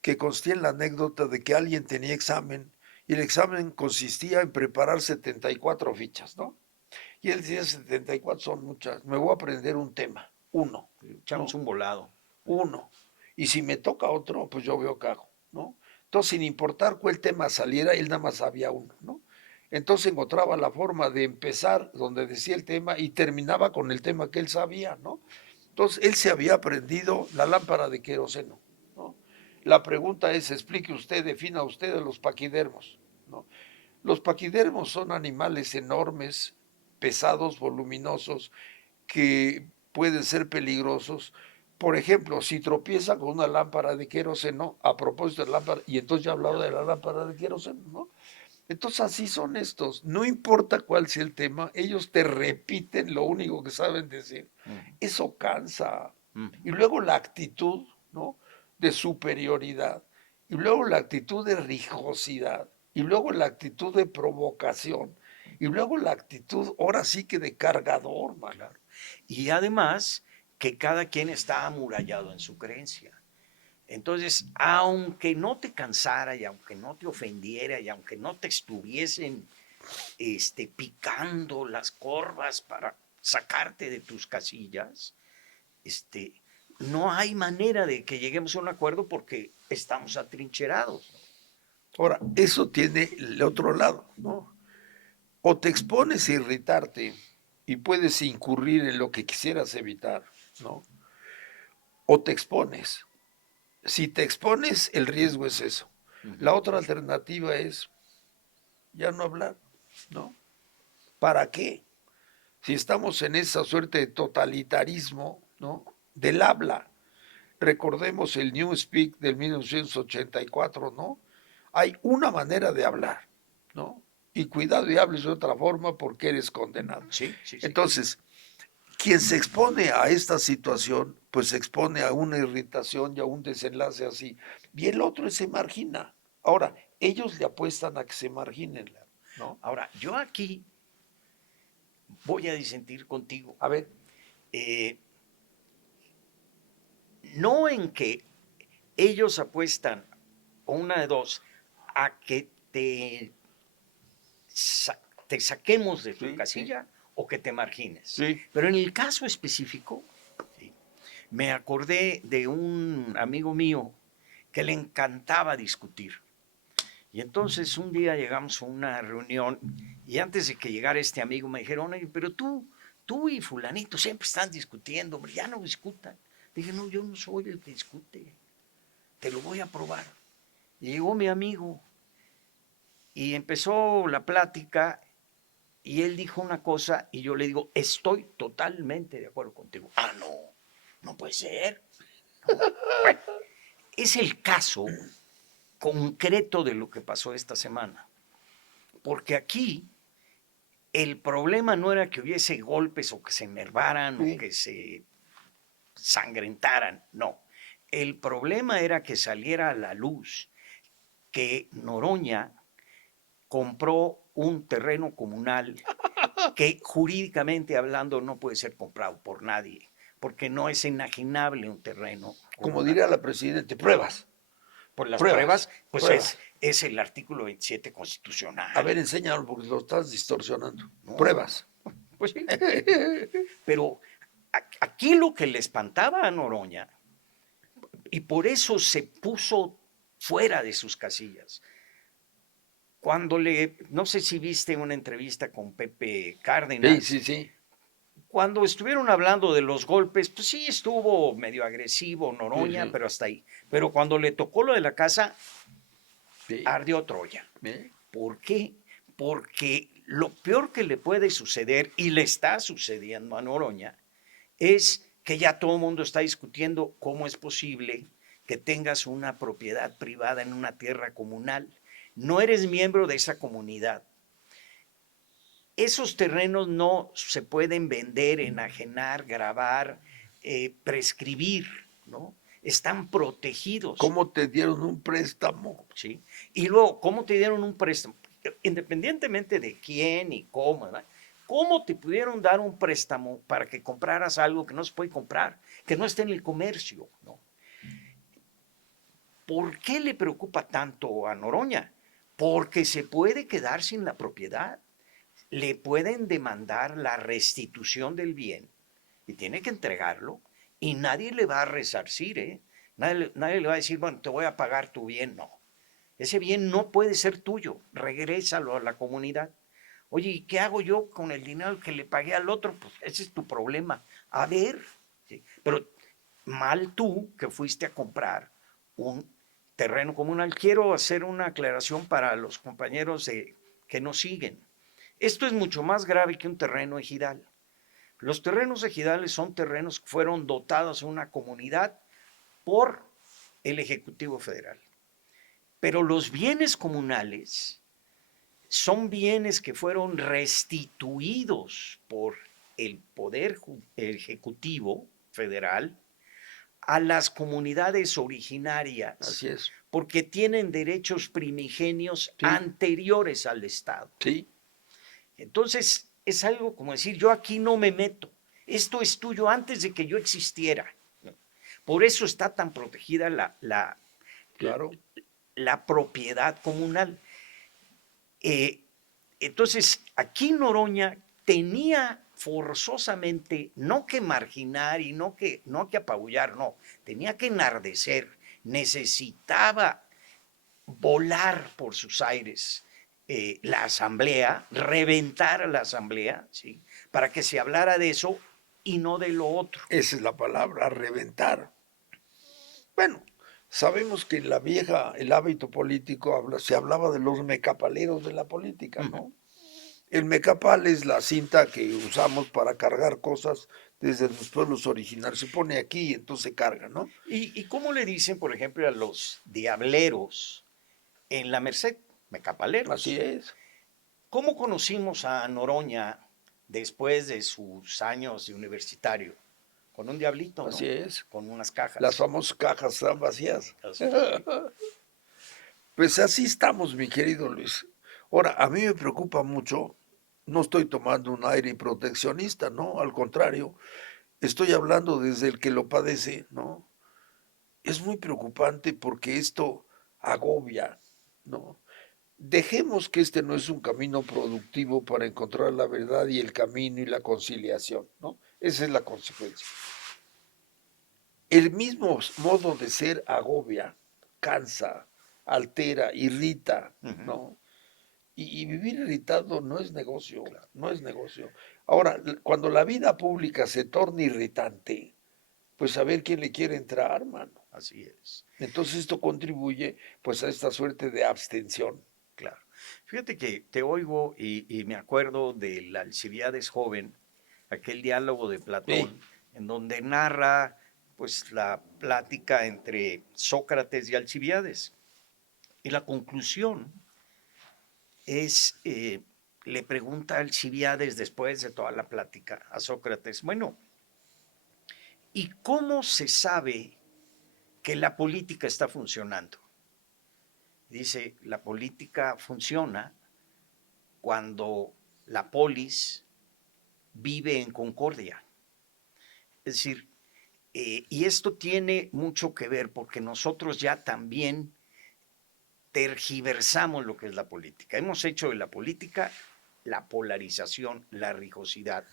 que consistía en la anécdota de que alguien tenía examen y el examen consistía en preparar 74 fichas, ¿no? Y él decía, 74 son muchas, me voy a aprender un tema, uno, Echamos ¿no? un volado. Uno. Y si me toca otro, pues yo veo qué hago, ¿no? Entonces, sin importar cuál tema saliera, él nada más sabía uno, ¿no? Entonces encontraba la forma de empezar donde decía el tema y terminaba con el tema que él sabía, ¿no? Entonces, él se había aprendido la lámpara de queroseno, ¿no? La pregunta es, explique usted, defina usted a los paquidermos, ¿no? Los paquidermos son animales enormes, pesados, voluminosos, que pueden ser peligrosos. Por ejemplo, si tropieza con una lámpara de queroseno, a propósito de lámpara, y entonces ya he hablado de la lámpara de queroseno, ¿no? Entonces así son estos, no importa cuál sea el tema, ellos te repiten lo único que saben decir. Mm, Eso cansa. mm. Y luego la actitud, ¿no? De superioridad, y luego la actitud de rijosidad, y luego la actitud de provocación, y luego la actitud, ahora sí que de cargador, man. Claro. Y además que cada quien está amurallado en su creencia. Entonces, aunque no te cansara y aunque no te ofendiera y aunque no te estuviesen picando las corvas para sacarte de tus casillas, este, no hay manera de que lleguemos a un acuerdo porque estamos atrincherados. Ahora, eso tiene el otro lado, ¿no? O te expones a irritarte y puedes incurrir en lo que quisieras evitar, ¿no? O te expones. Si te expones, el riesgo es eso. Uh -huh. La otra alternativa es ya no hablar, ¿no? ¿Para qué? Si estamos en esa suerte de totalitarismo, ¿no? Del habla. Recordemos el Newspeak del 1984, ¿no? Hay una manera de hablar, ¿no? Y cuidado y hables de otra forma porque eres condenado. Sí, sí, sí. Entonces, quien se expone a esta situación, pues se expone a una irritación y a un desenlace así. Y el otro se margina. Ahora, ellos le apuestan a que se marginen, ¿no? Ahora, yo aquí voy a disentir contigo. A ver. Eh, no en que ellos apuestan, o una de dos, a que te saquemos de tu Sí, sí, casilla o que te margines. sí. Pero en el caso específico, ¿sí? Me acordé de un amigo mío que le encantaba discutir. Y entonces un día llegamos a una reunión y antes de que llegara este amigo me dijeron, oye, pero tú y fulanito siempre están discutiendo, hombre, ya no discutan. Dije, no, yo no soy el que discute, te lo voy a probar. Y llegó mi amigo y empezó la plática y él dijo una cosa y yo le digo, estoy totalmente de acuerdo contigo. Ah, no, no puede ser. No. Bueno, es el caso concreto de lo que pasó esta semana. Porque aquí el problema no era que hubiese golpes o que se enervaran o Sí. que se sangrentaran, no. El problema era que saliera a la luz que Noroña compró un terreno comunal que jurídicamente hablando no puede ser comprado por nadie, porque no es enajenable un terreno Como comunal. diría la presidenta, pruebas. Por las Pruebas, pruebas, pues pruebas. Es el artículo 27 constitucional. A ver, enséñalo porque lo estás distorsionando. No, Pruebas. pues sí. Pero aquí lo que le espantaba a Noroña, y por eso se puso fuera de sus casillas, cuando no sé si viste una entrevista con Pepe Sí, Cárdenas, sí, sí. Cuando estuvieron hablando de los golpes, pues sí estuvo medio agresivo Noroña, Sí. pero hasta ahí. Pero cuando le tocó lo de la casa, Sí. ardió Troya. ¿Eh? ¿Por qué? Porque lo peor que le puede suceder, y le está sucediendo a Noroña, es que ya todo el mundo está discutiendo cómo es posible que tengas una propiedad privada en una tierra comunal. No eres miembro de esa comunidad. Esos terrenos no se pueden vender, enajenar, grabar, prescribir, ¿no? Están protegidos, ¿Cómo te dieron un préstamo? ¿sí? Y luego, ¿cómo te dieron un préstamo? Independientemente de quién y cómo, ¿verdad? ¿Cómo te pudieron dar un préstamo para que compraras algo que no se puede comprar, que no está en el comercio, ¿no? ¿Por qué le preocupa tanto a Noroña? Porque se puede quedar sin la propiedad. Le pueden demandar la restitución del bien y tiene que entregarlo y nadie le va a resarcir, ¿eh? Nadie le va a decir, bueno, te voy a pagar tu bien, no. Ese bien no puede ser tuyo, regrésalo a la comunidad. Oye, ¿y qué hago yo con el dinero que le pagué al otro? Pues ese es tu problema. A ver, ¿sí? Pero mal tú que fuiste a comprar un terreno comunal. Quiero hacer una aclaración para los compañeros que nos siguen. Esto es mucho más grave que un terreno ejidal. Los terrenos ejidales son terrenos que fueron dotados a una comunidad por el Ejecutivo Federal. Pero los bienes comunales son bienes que fueron restituidos por el Poder Ejecutivo Federal a las comunidades originarias, Así es. porque tienen derechos primigenios Sí. anteriores al Estado. Sí. Entonces, es algo como decir, yo aquí no me meto, esto es tuyo antes de que yo existiera. Por eso está tan protegida Claro. la propiedad comunal. Eh, entonces, aquí Noroña tenía forzosamente no que marginar y no que apabullar, no, tenía que enardecer, necesitaba volar por sus aires la asamblea, reventar a la asamblea, ¿sí? Para que se hablara de eso y no de lo otro. Esa es la palabra, reventar. Bueno, sabemos que en la vieja, el hábito político se hablaba de los mecapaleros de la política, ¿no? El mecapal es la cinta que usamos para cargar cosas desde los pueblos originarios. Se pone aquí y entonces se carga, ¿no? ¿Y cómo le dicen, por ejemplo, a los diableros en la Merced? Así Mecapaleros. es. ¿Cómo conocimos a Noroña después de sus años de universitario? Con un diablito, Así ¿no? es. Con unas Las cajas. famosas cajas están vacías. Así. Pues así estamos, mi querido Luis. Ahora, a mí me preocupa mucho, no estoy tomando un aire proteccionista, ¿no? Al contrario, estoy hablando desde el que lo padece, ¿no? Es muy preocupante porque esto agobia, ¿no? Dejemos que este no es un camino productivo para encontrar la verdad y el camino y la conciliación, ¿no? Esa es la consecuencia. El mismo modo de ser agobia, cansa, altera, irrita, Ujú. ¿no? Y vivir irritado no es negocio, no es negocio. Ahora, cuando la vida pública se torna irritante, pues a ver quién le quiere entrar, mano. Así es, Entonces esto contribuye pues a esta suerte de abstención. claro. Fíjate que te oigo y me acuerdo del Alcibiades joven, aquel diálogo de Sí, Platón, en donde narra pues la plática entre Sócrates y Alcibiades. Y la conclusión es, le pregunta Alcibiades después de toda la plática a Sócrates, bueno, ¿y cómo se sabe que la política está funcionando? Dice, la política funciona cuando la polis vive en concordia. Es decir, y esto tiene mucho que ver porque nosotros ya también tergiversamos lo que es la política. Hemos hecho de la política la polarización, la rijosidad,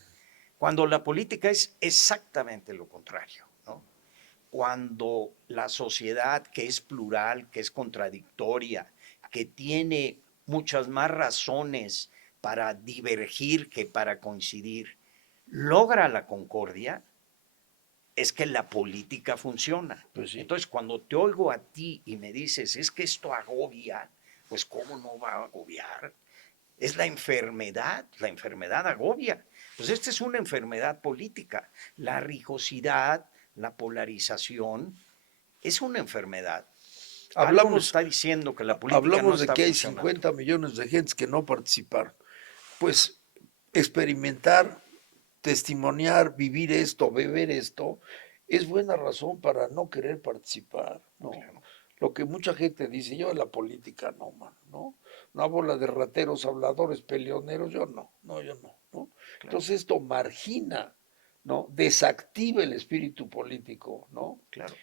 cuando la política es exactamente lo contrario, ¿no? Cuando la sociedad que es plural, que es contradictoria, que tiene muchas más razones para divergir que para coincidir, logra la concordia, es que la política funciona. Pues sí. Entonces, cuando te oigo a ti y me dices, es que esto agobia, pues ¿cómo no va a agobiar? Es la enfermedad agobia. Pues esta es una enfermedad política. La rijosidad, la polarización, es una enfermedad. Algo nos Hablamos, está diciendo que la política no hablamos de está que hay funcionando. 50 millones de gentes que no participaron. Pues experimentar, testimoniar, vivir esto, beber esto, es buena razón para no querer participar, ¿no? Claro. Lo que mucha gente dice, yo en la política no, man, ¿no? Una bola de rateros, habladores, peleoneros, yo no, no, yo no, ¿no? Claro, Entonces esto margina, ¿no? Desactiva el espíritu político, ¿no? claro.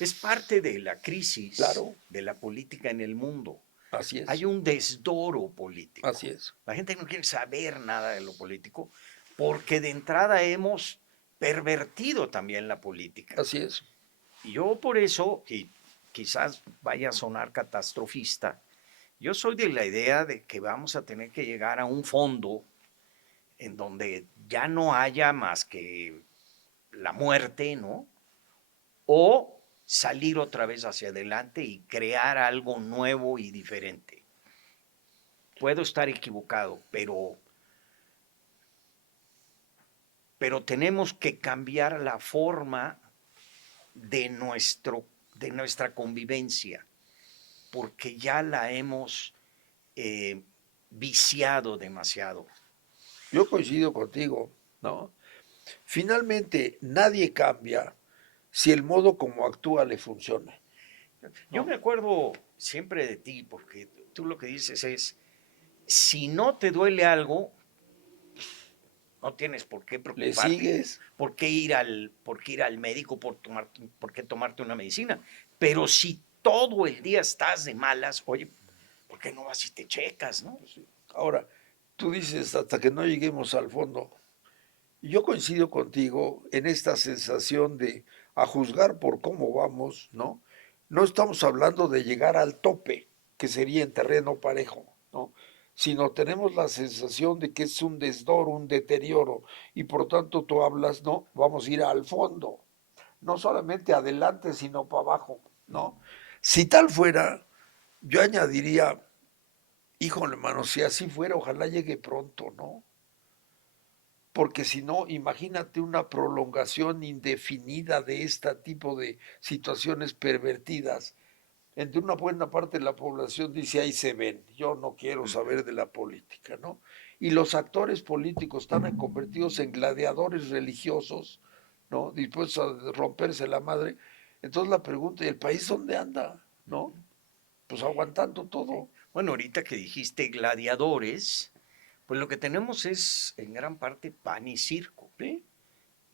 Es parte de la crisis Claro, de la política en el mundo. así Hay es, un desdoro político. así es, La gente no quiere saber nada de lo político porque de entrada hemos pervertido también la política. así es. Y yo por eso, y quizás vaya a sonar catastrofista, yo soy de la idea de que vamos a tener que llegar a un fondo en donde ya no haya más que la muerte, ¿no? O salir otra vez hacia adelante y crear algo nuevo y diferente. Puedo estar equivocado, pero tenemos que cambiar la forma de, de nuestra convivencia, porque ya la hemos eh, viciado demasiado. Yo coincido contigo, ¿no? Finalmente, nadie cambia si el modo como actúa le funciona, Yo ¿no? me acuerdo siempre de ti, porque tú lo que dices es, si no te duele algo, no tienes por qué Le preocuparte, sigues, por qué ir al médico, por qué tomarte una medicina. Pero si todo el día estás de malas, oye, ¿por qué no vas y te checas, no? pues sí. Ahora, tú dices hasta que no lleguemos al fondo. Yo coincido contigo en esta sensación de a juzgar por cómo vamos, ¿no? No estamos hablando de llegar al tope, que sería en terreno parejo, ¿no? Sino tenemos la sensación de que es un desdoro, un deterioro, y por tanto tú hablas, ¿no? Vamos a ir al fondo, no solamente adelante, sino para abajo, ¿no? Si tal fuera, yo añadiría, híjole, hermano, si así fuera, ojalá llegue pronto, ¿no? Porque si no, imagínate una prolongación indefinida de este tipo de situaciones pervertidas, entre una buena parte de la población dice, ahí se ven, yo no quiero saber de la política, ¿no? Y los actores políticos están convertidos en gladiadores religiosos, ¿no? Dispuestos a romperse la madre. Entonces la pregunta, ¿y el país dónde anda? ¿No? Pues aguantando Sí. todo. Bueno, ahorita que dijiste gladiadores, pues lo que tenemos es en gran parte pan y circo, ¿Sí?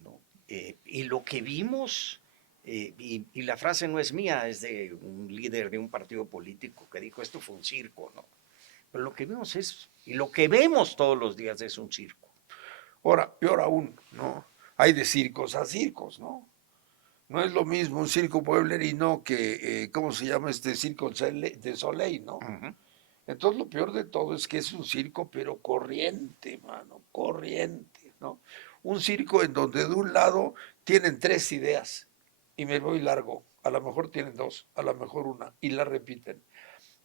¿no? Y lo que vimos, y la frase no es mía, es de un líder de un partido político que dijo esto fue un circo, ¿no? Pero lo que vimos es, y lo que vemos todos los días es un circo. Ahora, peor aún, ¿no? Hay de circos a circos, ¿no? No es lo mismo un circo pueblerino que, ¿cómo se llama este circo de Soleil, no? Ujú. Entonces lo peor de todo es que es un circo, pero corriente, mano, corriente, ¿no? Un circo en donde de un lado tienen tres ideas, y me voy largo, a lo mejor tienen dos, a lo mejor una, y la repiten.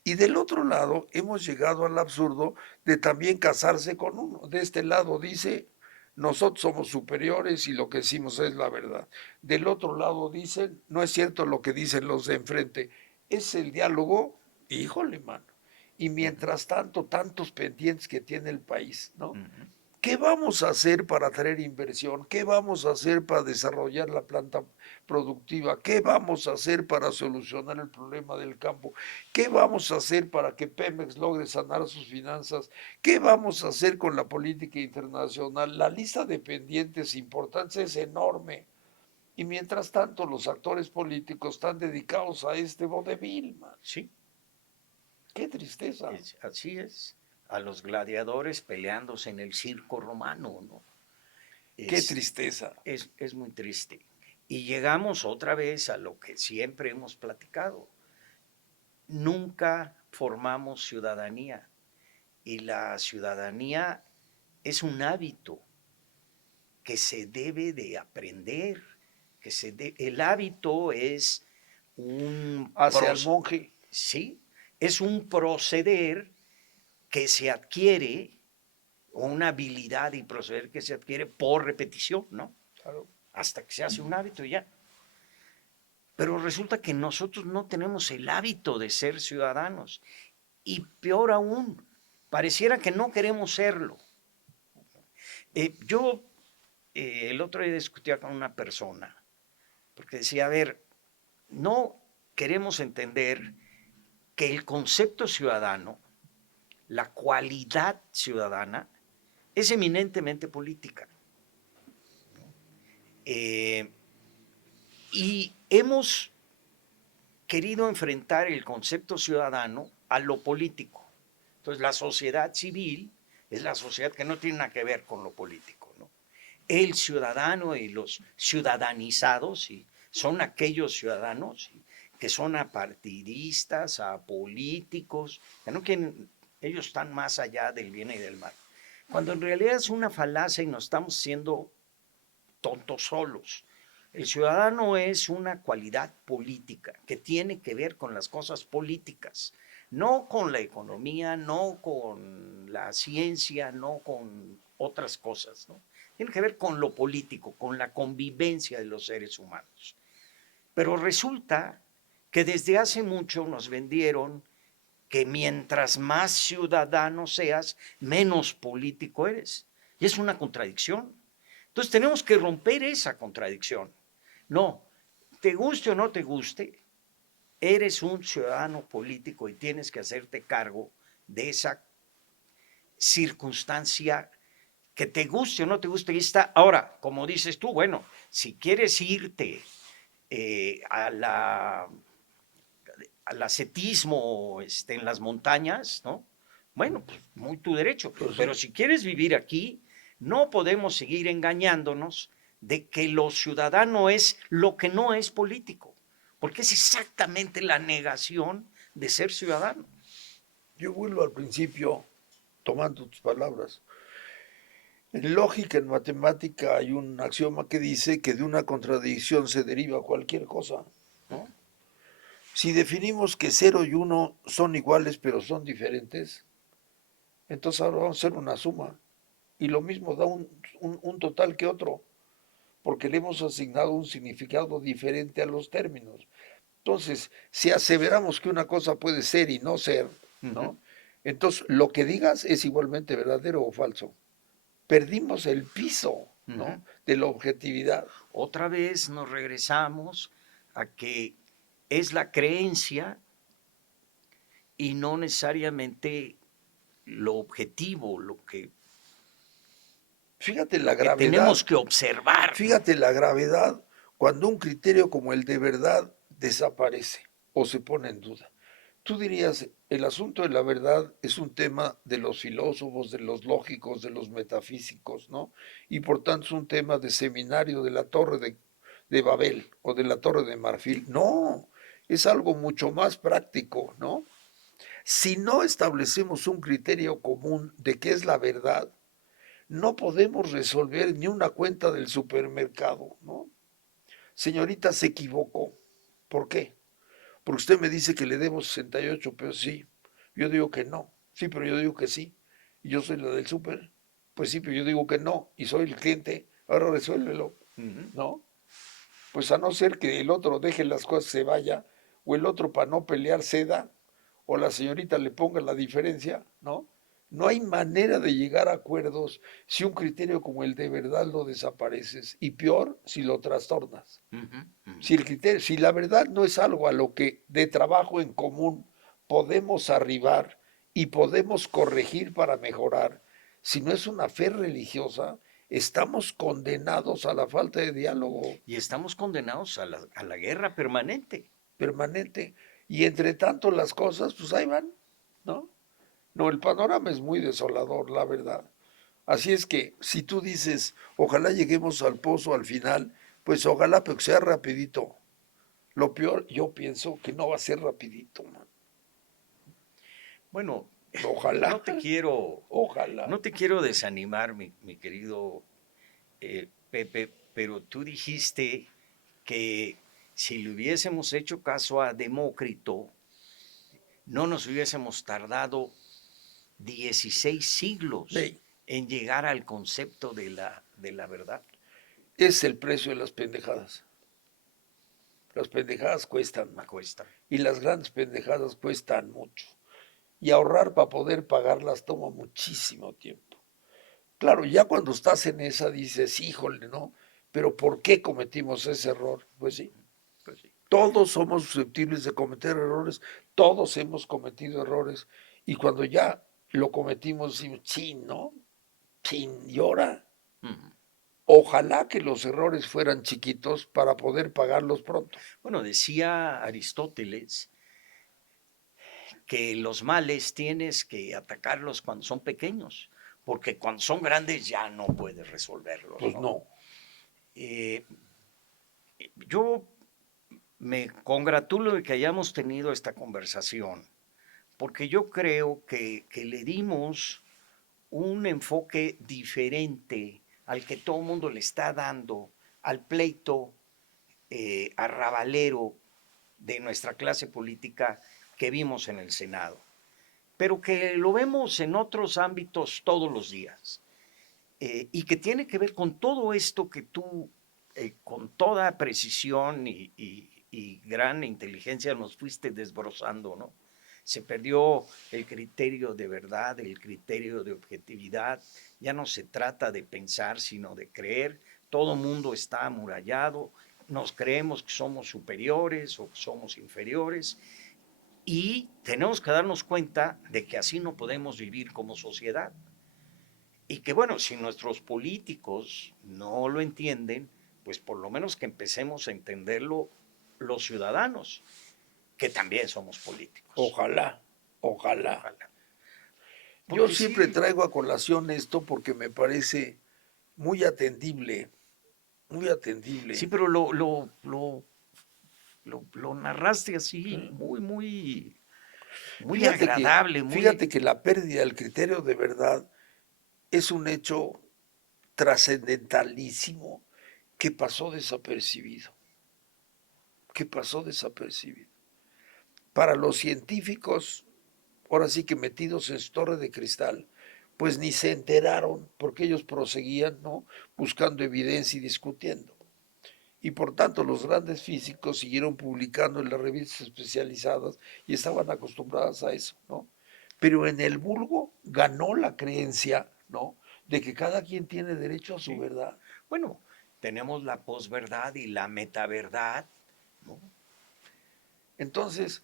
Y del otro lado hemos llegado al absurdo de también casarse con uno. De este lado dice, nosotros somos superiores y lo que decimos es la verdad. Del otro lado dicen, no es cierto lo que dicen los de enfrente. Es el diálogo, híjole, mano. Y Ujú. mientras tanto, tantos pendientes que tiene el país, ¿no? Ujú. ¿Qué vamos a hacer para atraer inversión? ¿Qué vamos a hacer para desarrollar la planta productiva? ¿Qué vamos a hacer para solucionar el problema del campo? ¿Qué vamos a hacer para que Pemex logre sanar sus finanzas? ¿Qué vamos a hacer con la política internacional? La lista de pendientes importantes es enorme. Y mientras tanto, los actores políticos están dedicados a este vodevil, man. Sí, Qué tristeza. así es. A los gladiadores peleándose en el circo romano, ¿no? Qué Este, tristeza. es muy triste. Y llegamos otra vez a lo que siempre hemos platicado. Nunca formamos ciudadanía y la ciudadanía es un hábito. que se debe de aprender, el hábito es un Hace al monje. sí, es un proceder que se adquiere, o una habilidad y proceder que se adquiere por repetición, ¿no? Claro. Hasta que se hace un hábito y ya. Pero resulta que nosotros no tenemos el hábito de ser ciudadanos. Y peor aún, pareciera que no queremos serlo. Yo el otro día discutía con una persona, porque decía, a ver, no queremos entender que el concepto ciudadano, la cualidad ciudadana, es eminentemente política. Y hemos querido enfrentar el concepto ciudadano a lo político. Entonces, la sociedad civil es la sociedad que no tiene nada que ver con lo político, ¿no? El ciudadano y los ciudadanizados son aquellos ciudadanos que son apartidistas, apolíticos, que no quieren, ellos están más allá del bien y del mal. Cuando en realidad es una falacia y nos estamos siendo tontos solos. El ciudadano es una cualidad política que tiene que ver con las cosas políticas, no con la economía, no con la ciencia, no con otras cosas, ¿no? Tiene que ver con lo político, con la convivencia de los seres humanos. Pero resulta que desde hace mucho nos vendieron que mientras más ciudadano seas, menos político eres. Y es una contradicción. Entonces tenemos que romper esa contradicción. No, te guste o no te guste, eres un ciudadano político y tienes que hacerte cargo de esa circunstancia que te guste o no te guste. Y está, ahora, como dices tú, bueno, si quieres irte al ascetismo en las montañas, ¿no? Bueno, pues muy tu derecho. Pues sí. Pero si quieres vivir aquí, no podemos seguir engañándonos de que lo ciudadano es lo que no es político, porque es exactamente la negación de ser ciudadano. Yo vuelvo al principio, tomando tus palabras. En lógica, en matemática, hay un axioma que dice que de una contradicción se deriva cualquier cosa, ¿no? Si definimos que 0 y 1 son iguales pero son diferentes, entonces ahora vamos a hacer una suma. Y lo mismo da un total que otro, porque le hemos asignado un significado diferente a los términos. Entonces, si aseveramos que una cosa puede ser y no ser, ¿no? Entonces, lo que digas es igualmente verdadero o falso. Perdimos el piso, ¿no? De la objetividad. Otra vez nos regresamos a que es la creencia y no necesariamente lo objetivo, Fíjate la lo que gravedad, tenemos que observar, ¿no? fíjate la gravedad cuando un criterio como el de verdad desaparece o se pone en duda. Tú dirías, el asunto de la verdad es un tema de los filósofos, de los lógicos, de los metafísicos, ¿no? Y por tanto es un tema de seminario de la Torre de Babel o de la Torre de Marfil. No, es algo mucho más práctico, ¿no? Si no establecemos un criterio común de qué es la verdad, no podemos resolver ni una cuenta del supermercado, ¿no? Señorita, se equivocó. ¿Por qué? Porque usted me dice que le debo 68 pesos, sí. Yo digo que no. Sí, pero yo digo que sí. Y yo soy la del súper. Pues sí, pero yo digo que no. Y soy el cliente. Ahora resuélvelo. ¿No? Pues a no ser que el otro deje las cosas, se vaya, o el otro para no pelear ceda, o la señorita le ponga la diferencia, ¿no? No hay manera de llegar a acuerdos si un criterio como el de verdad lo desapareces, y peor si lo trastornas. Si el criterio, si la verdad no es algo a lo que de trabajo en común podemos arribar y podemos corregir para mejorar, si no es una fe religiosa, estamos condenados a la falta de diálogo Y estamos condenados a la guerra permanente. permanente. Y entre tanto las cosas, pues ahí van, ¿no? No, el panorama es muy desolador, la verdad. Así es que si tú dices, ojalá lleguemos al pozo al final, pues ojalá, pero que sea rapidito. Lo peor, yo pienso que no va a ser rapidito, man. Bueno, Ojalá, no te quiero, ojalá. no te quiero desanimar, mi querido Pepe, pero tú dijiste que si le hubiésemos hecho caso a Demócrito, no nos hubiésemos tardado 16 siglos Ey, en llegar al concepto de la verdad. es el precio de las pendejadas. Las pendejadas cuestan, man. Cuesta. Y las grandes pendejadas cuestan mucho. Y ahorrar para poder pagarlas toma muchísimo tiempo. Claro, ya cuando estás en esa dices, híjole, ¿no? Pero ¿por qué cometimos ese error? Pues sí, Pues sí. todos somos susceptibles de cometer errores, todos hemos cometido errores. Y cuando ya lo cometimos, decimos, chin, ¿no? Chin, y ahora, Ujú. ojalá que los errores fueran chiquitos para poder pagarlos pronto. Bueno, decía Aristóteles que los males tienes que atacarlos cuando son pequeños, porque cuando son grandes ya no puedes resolverlos, Pues ¿no? no, Eh, yo me congratulo de que hayamos tenido esta conversación, porque yo creo que le dimos un enfoque diferente al que todo el mundo le está dando al pleito arrabalero de nuestra clase política que vimos en el Senado, pero que lo vemos en otros ámbitos todos los días, y que tiene que ver con todo esto que tú, con toda precisión y gran inteligencia nos fuiste desbrozando, ¿no? Se perdió el criterio de verdad, el criterio de objetividad, ya no se trata de pensar, sino de creer, todo mundo está amurallado, nos creemos que somos superiores o que somos inferiores, y tenemos que darnos cuenta de que así no podemos vivir como sociedad. Y que bueno, si nuestros políticos no lo entienden, pues por lo menos que empecemos a entenderlo los ciudadanos, que también somos políticos. ojalá, ojalá. Ojalá. Yo Porque siempre sí, traigo a colación esto porque me parece muy atendible, muy sí, atendible. pero lo narraste así, ¿Sí? muy agradable, Fíjate muy... que la pérdida del criterio de verdad es un hecho trascendentalísimo que pasó desapercibido, que pasó desapercibido. Para los científicos, ahora sí que metidos en su torre de cristal, pues ni se enteraron porque ellos proseguían, ¿no? Buscando evidencia y discutiendo. Y por tanto los grandes físicos siguieron publicando en las revistas especializadas y estaban acostumbradas a eso, ¿no? Pero en el vulgo ganó la creencia, ¿no? De que cada quien tiene derecho a su Sí. verdad. Bueno, tenemos la posverdad y la metaverdad, ¿no? Entonces,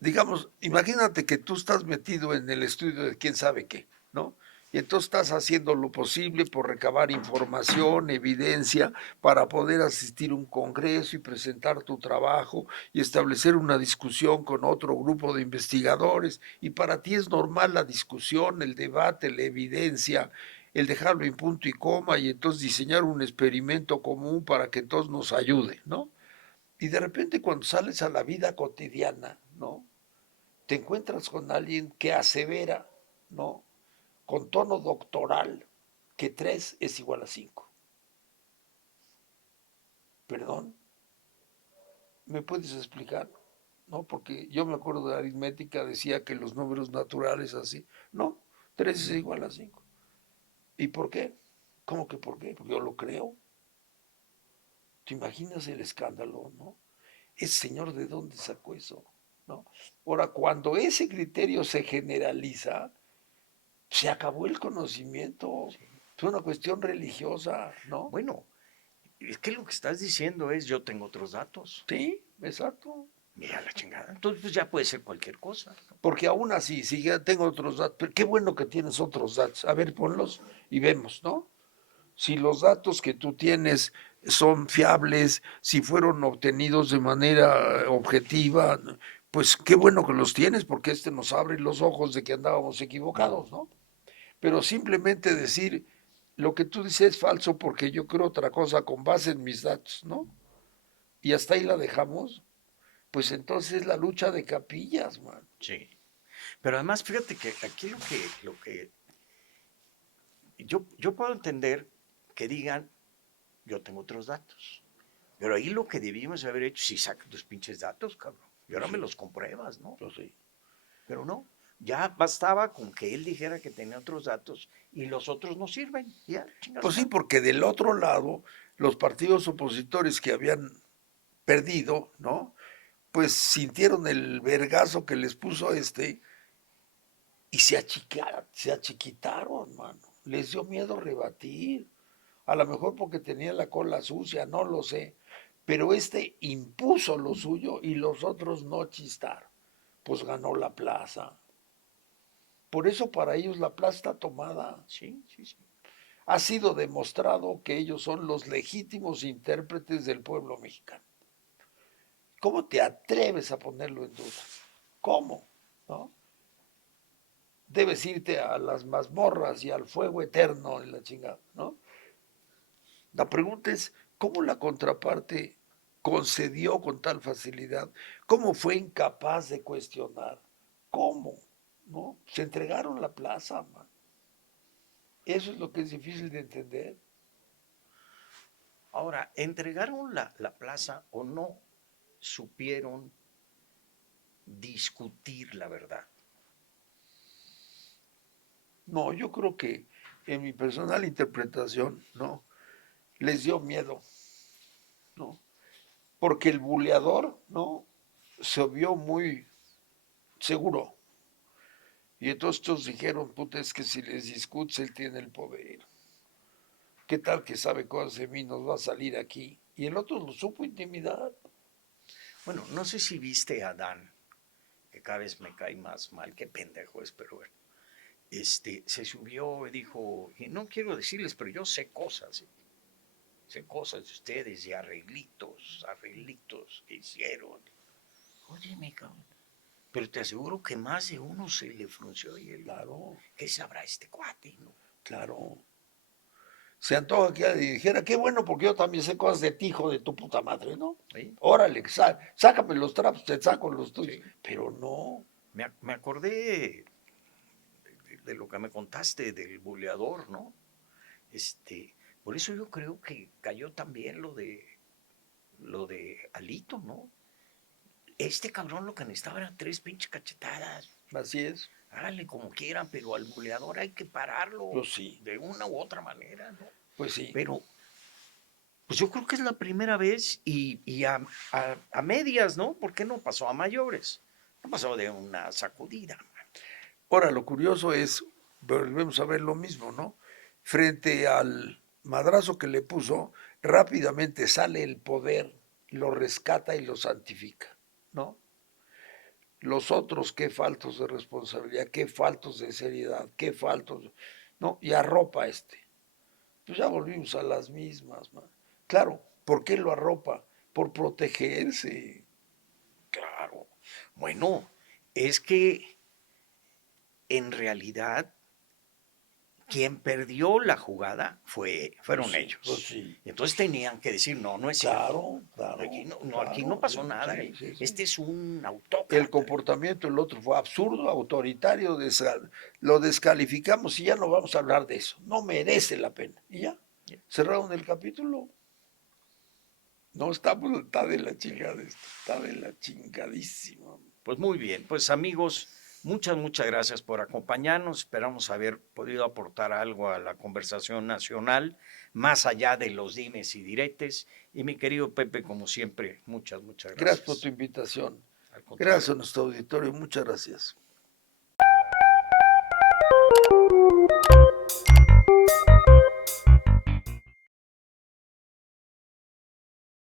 digamos, imagínate que tú estás metido en el estudio de quién sabe qué, ¿no? Y entonces estás haciendo lo posible por recabar información, evidencia, para poder asistir a un congreso y presentar tu trabajo y establecer una discusión con otro grupo de investigadores. Y para ti es normal la discusión, el debate, la evidencia, el dejarlo en punto y coma y entonces diseñar un experimento común para que todos nos ayude, ¿no? Y de repente cuando sales a la vida cotidiana, ¿no? Te encuentras con alguien que asevera, ¿no? Con tono doctoral, que 3 es igual a 5. Perdón, ¿me puedes explicar? ¿No? Porque yo me acuerdo de la aritmética, decía que los números naturales así. No, 3 es igual a 5. ¿Y por qué? ¿Cómo que por qué? Porque yo lo creo. ¿Te imaginas el escándalo, no? Ese señor, ¿de dónde sacó eso? ¿No? Ahora, cuando ese criterio se generaliza, se acabó el conocimiento. Sí. Es una cuestión religiosa, ¿no? Bueno, es que lo que estás diciendo es yo tengo otros datos. Sí, exacto. Mira la chingada. Entonces pues ya puede ser cualquier cosa, ¿no? Porque aún así, si ya tengo otros datos, pero qué bueno que tienes otros datos. A ver, ponlos y vemos, ¿no? Si los datos que tú tienes son fiables, si fueron obtenidos de manera objetiva, pues qué bueno que los tienes, porque este nos abre los ojos de que andábamos equivocados, ¿no? Pero simplemente decir lo que tú dices es falso porque yo creo otra cosa con base en mis datos, ¿no? Y hasta ahí la dejamos, pues entonces la lucha de capillas, man. Sí. Pero además, fíjate que aquí yo puedo entender que digan, yo tengo otros datos. Pero ahí lo que debíamos haber hecho, si sacas tus pinches datos, cabrón, y ahora me los compruebas, ¿no? Pues sí. Pero no, ya bastaba con que él dijera que tenía otros datos y los otros no sirven. Ya, chingas. Pues sí, porque del otro lado, los partidos opositores que habían perdido, ¿no? Pues sintieron el vergazo que les puso y se achiquitaron, mano. Les dio miedo rebatir. A lo mejor porque tenía la cola sucia, no lo sé. Pero impuso lo suyo y los otros no chistaron. Pues ganó la plaza. Por eso para ellos la plaza está tomada. Sí, sí, sí. Ha sido demostrado que ellos son los legítimos intérpretes del pueblo mexicano. ¿Cómo te atreves a ponerlo en duda? ¿Cómo? ¿No? Debes irte a las mazmorras y al fuego eterno en la chingada, ¿no? La pregunta es, ¿cómo la contraparte concedió con tal facilidad? ¿Cómo fue incapaz de cuestionar? ¿Cómo? ¿No? Se entregaron la plaza, man. Eso es lo que es difícil de entender. Ahora, ¿entregaron la plaza o no supieron discutir la verdad? No, yo creo que en mi personal interpretación, ¿no? Les dio miedo, ¿no? Porque el buleador, ¿no? Se vio muy seguro. Y entonces todos dijeron, puta, es que si les discutes, él tiene el poder. ¿Qué tal que sabe cosas de mí? Nos va a salir aquí. Y el otro lo supo intimidar. Bueno, no sé si viste a Dan, que cada vez me cae más mal, qué pendejo es, pero bueno. Se subió y dijo, y no quiero decirles, pero yo sé cosas, sé cosas de ustedes y arreglitos que hicieron. Óyeme, cabrón, pero te aseguro que más de uno se le frunció y él, Claro, ¿qué sabrá este cuate? ¿No? claro. Se antoja que alguien dijera, qué bueno, porque yo también sé cosas de ti, hijo de tu puta madre, ¿no? ¿Sí? Órale, sácame los trapos, te saco los tuyos. Sí. Pero no, Me acordé de lo que me contaste del buleador, ¿no? Por eso yo creo que cayó también lo de Alito, ¿no? Este cabrón lo que necesitaba eran 3 pinches cachetadas. así es. Háganle como quieran, pero al buleador hay que pararlo Pues sí, de una u otra manera, ¿no? pues sí. Pero, pues yo creo que es la primera vez y a medias, ¿no? ¿Por qué no pasó a mayores? No pasó de una sacudida. Ahora, lo curioso es, volvemos a ver lo mismo, ¿no? Frente al madrazo que le puso, rápidamente sale el poder, lo rescata y lo santifica, ¿no? Los otros, qué faltos de responsabilidad, qué faltos de seriedad, qué faltos, ¿no? Y arropa a este. Pues ya volvimos a las mismas, man. Claro, ¿por qué lo arropa? Por protegerse. Claro. Bueno, es que en realidad quien perdió la jugada fueron Pues ellos. sí, Entonces tenían que decir, no, no es cierto. claro, claro, Aquí no claro, pasó nada. sí, sí, sí. Este es un El autócrata. comportamiento del otro fue absurdo, autoritario, lo descalificamos y ya no vamos a hablar de eso. No merece la pena. Y ya, cerraron el capítulo. No, está de la chingada esto, está de la chingadísima. Pues muy bien, pues amigos, muchas gracias por acompañarnos. Esperamos haber podido aportar algo a la conversación nacional, más allá de los dimes y diretes. Y mi querido Pepe, como siempre, muchas Gracias por tu gracias. invitación. Al contrario. Gracias a nuestro auditorio, muchas gracias.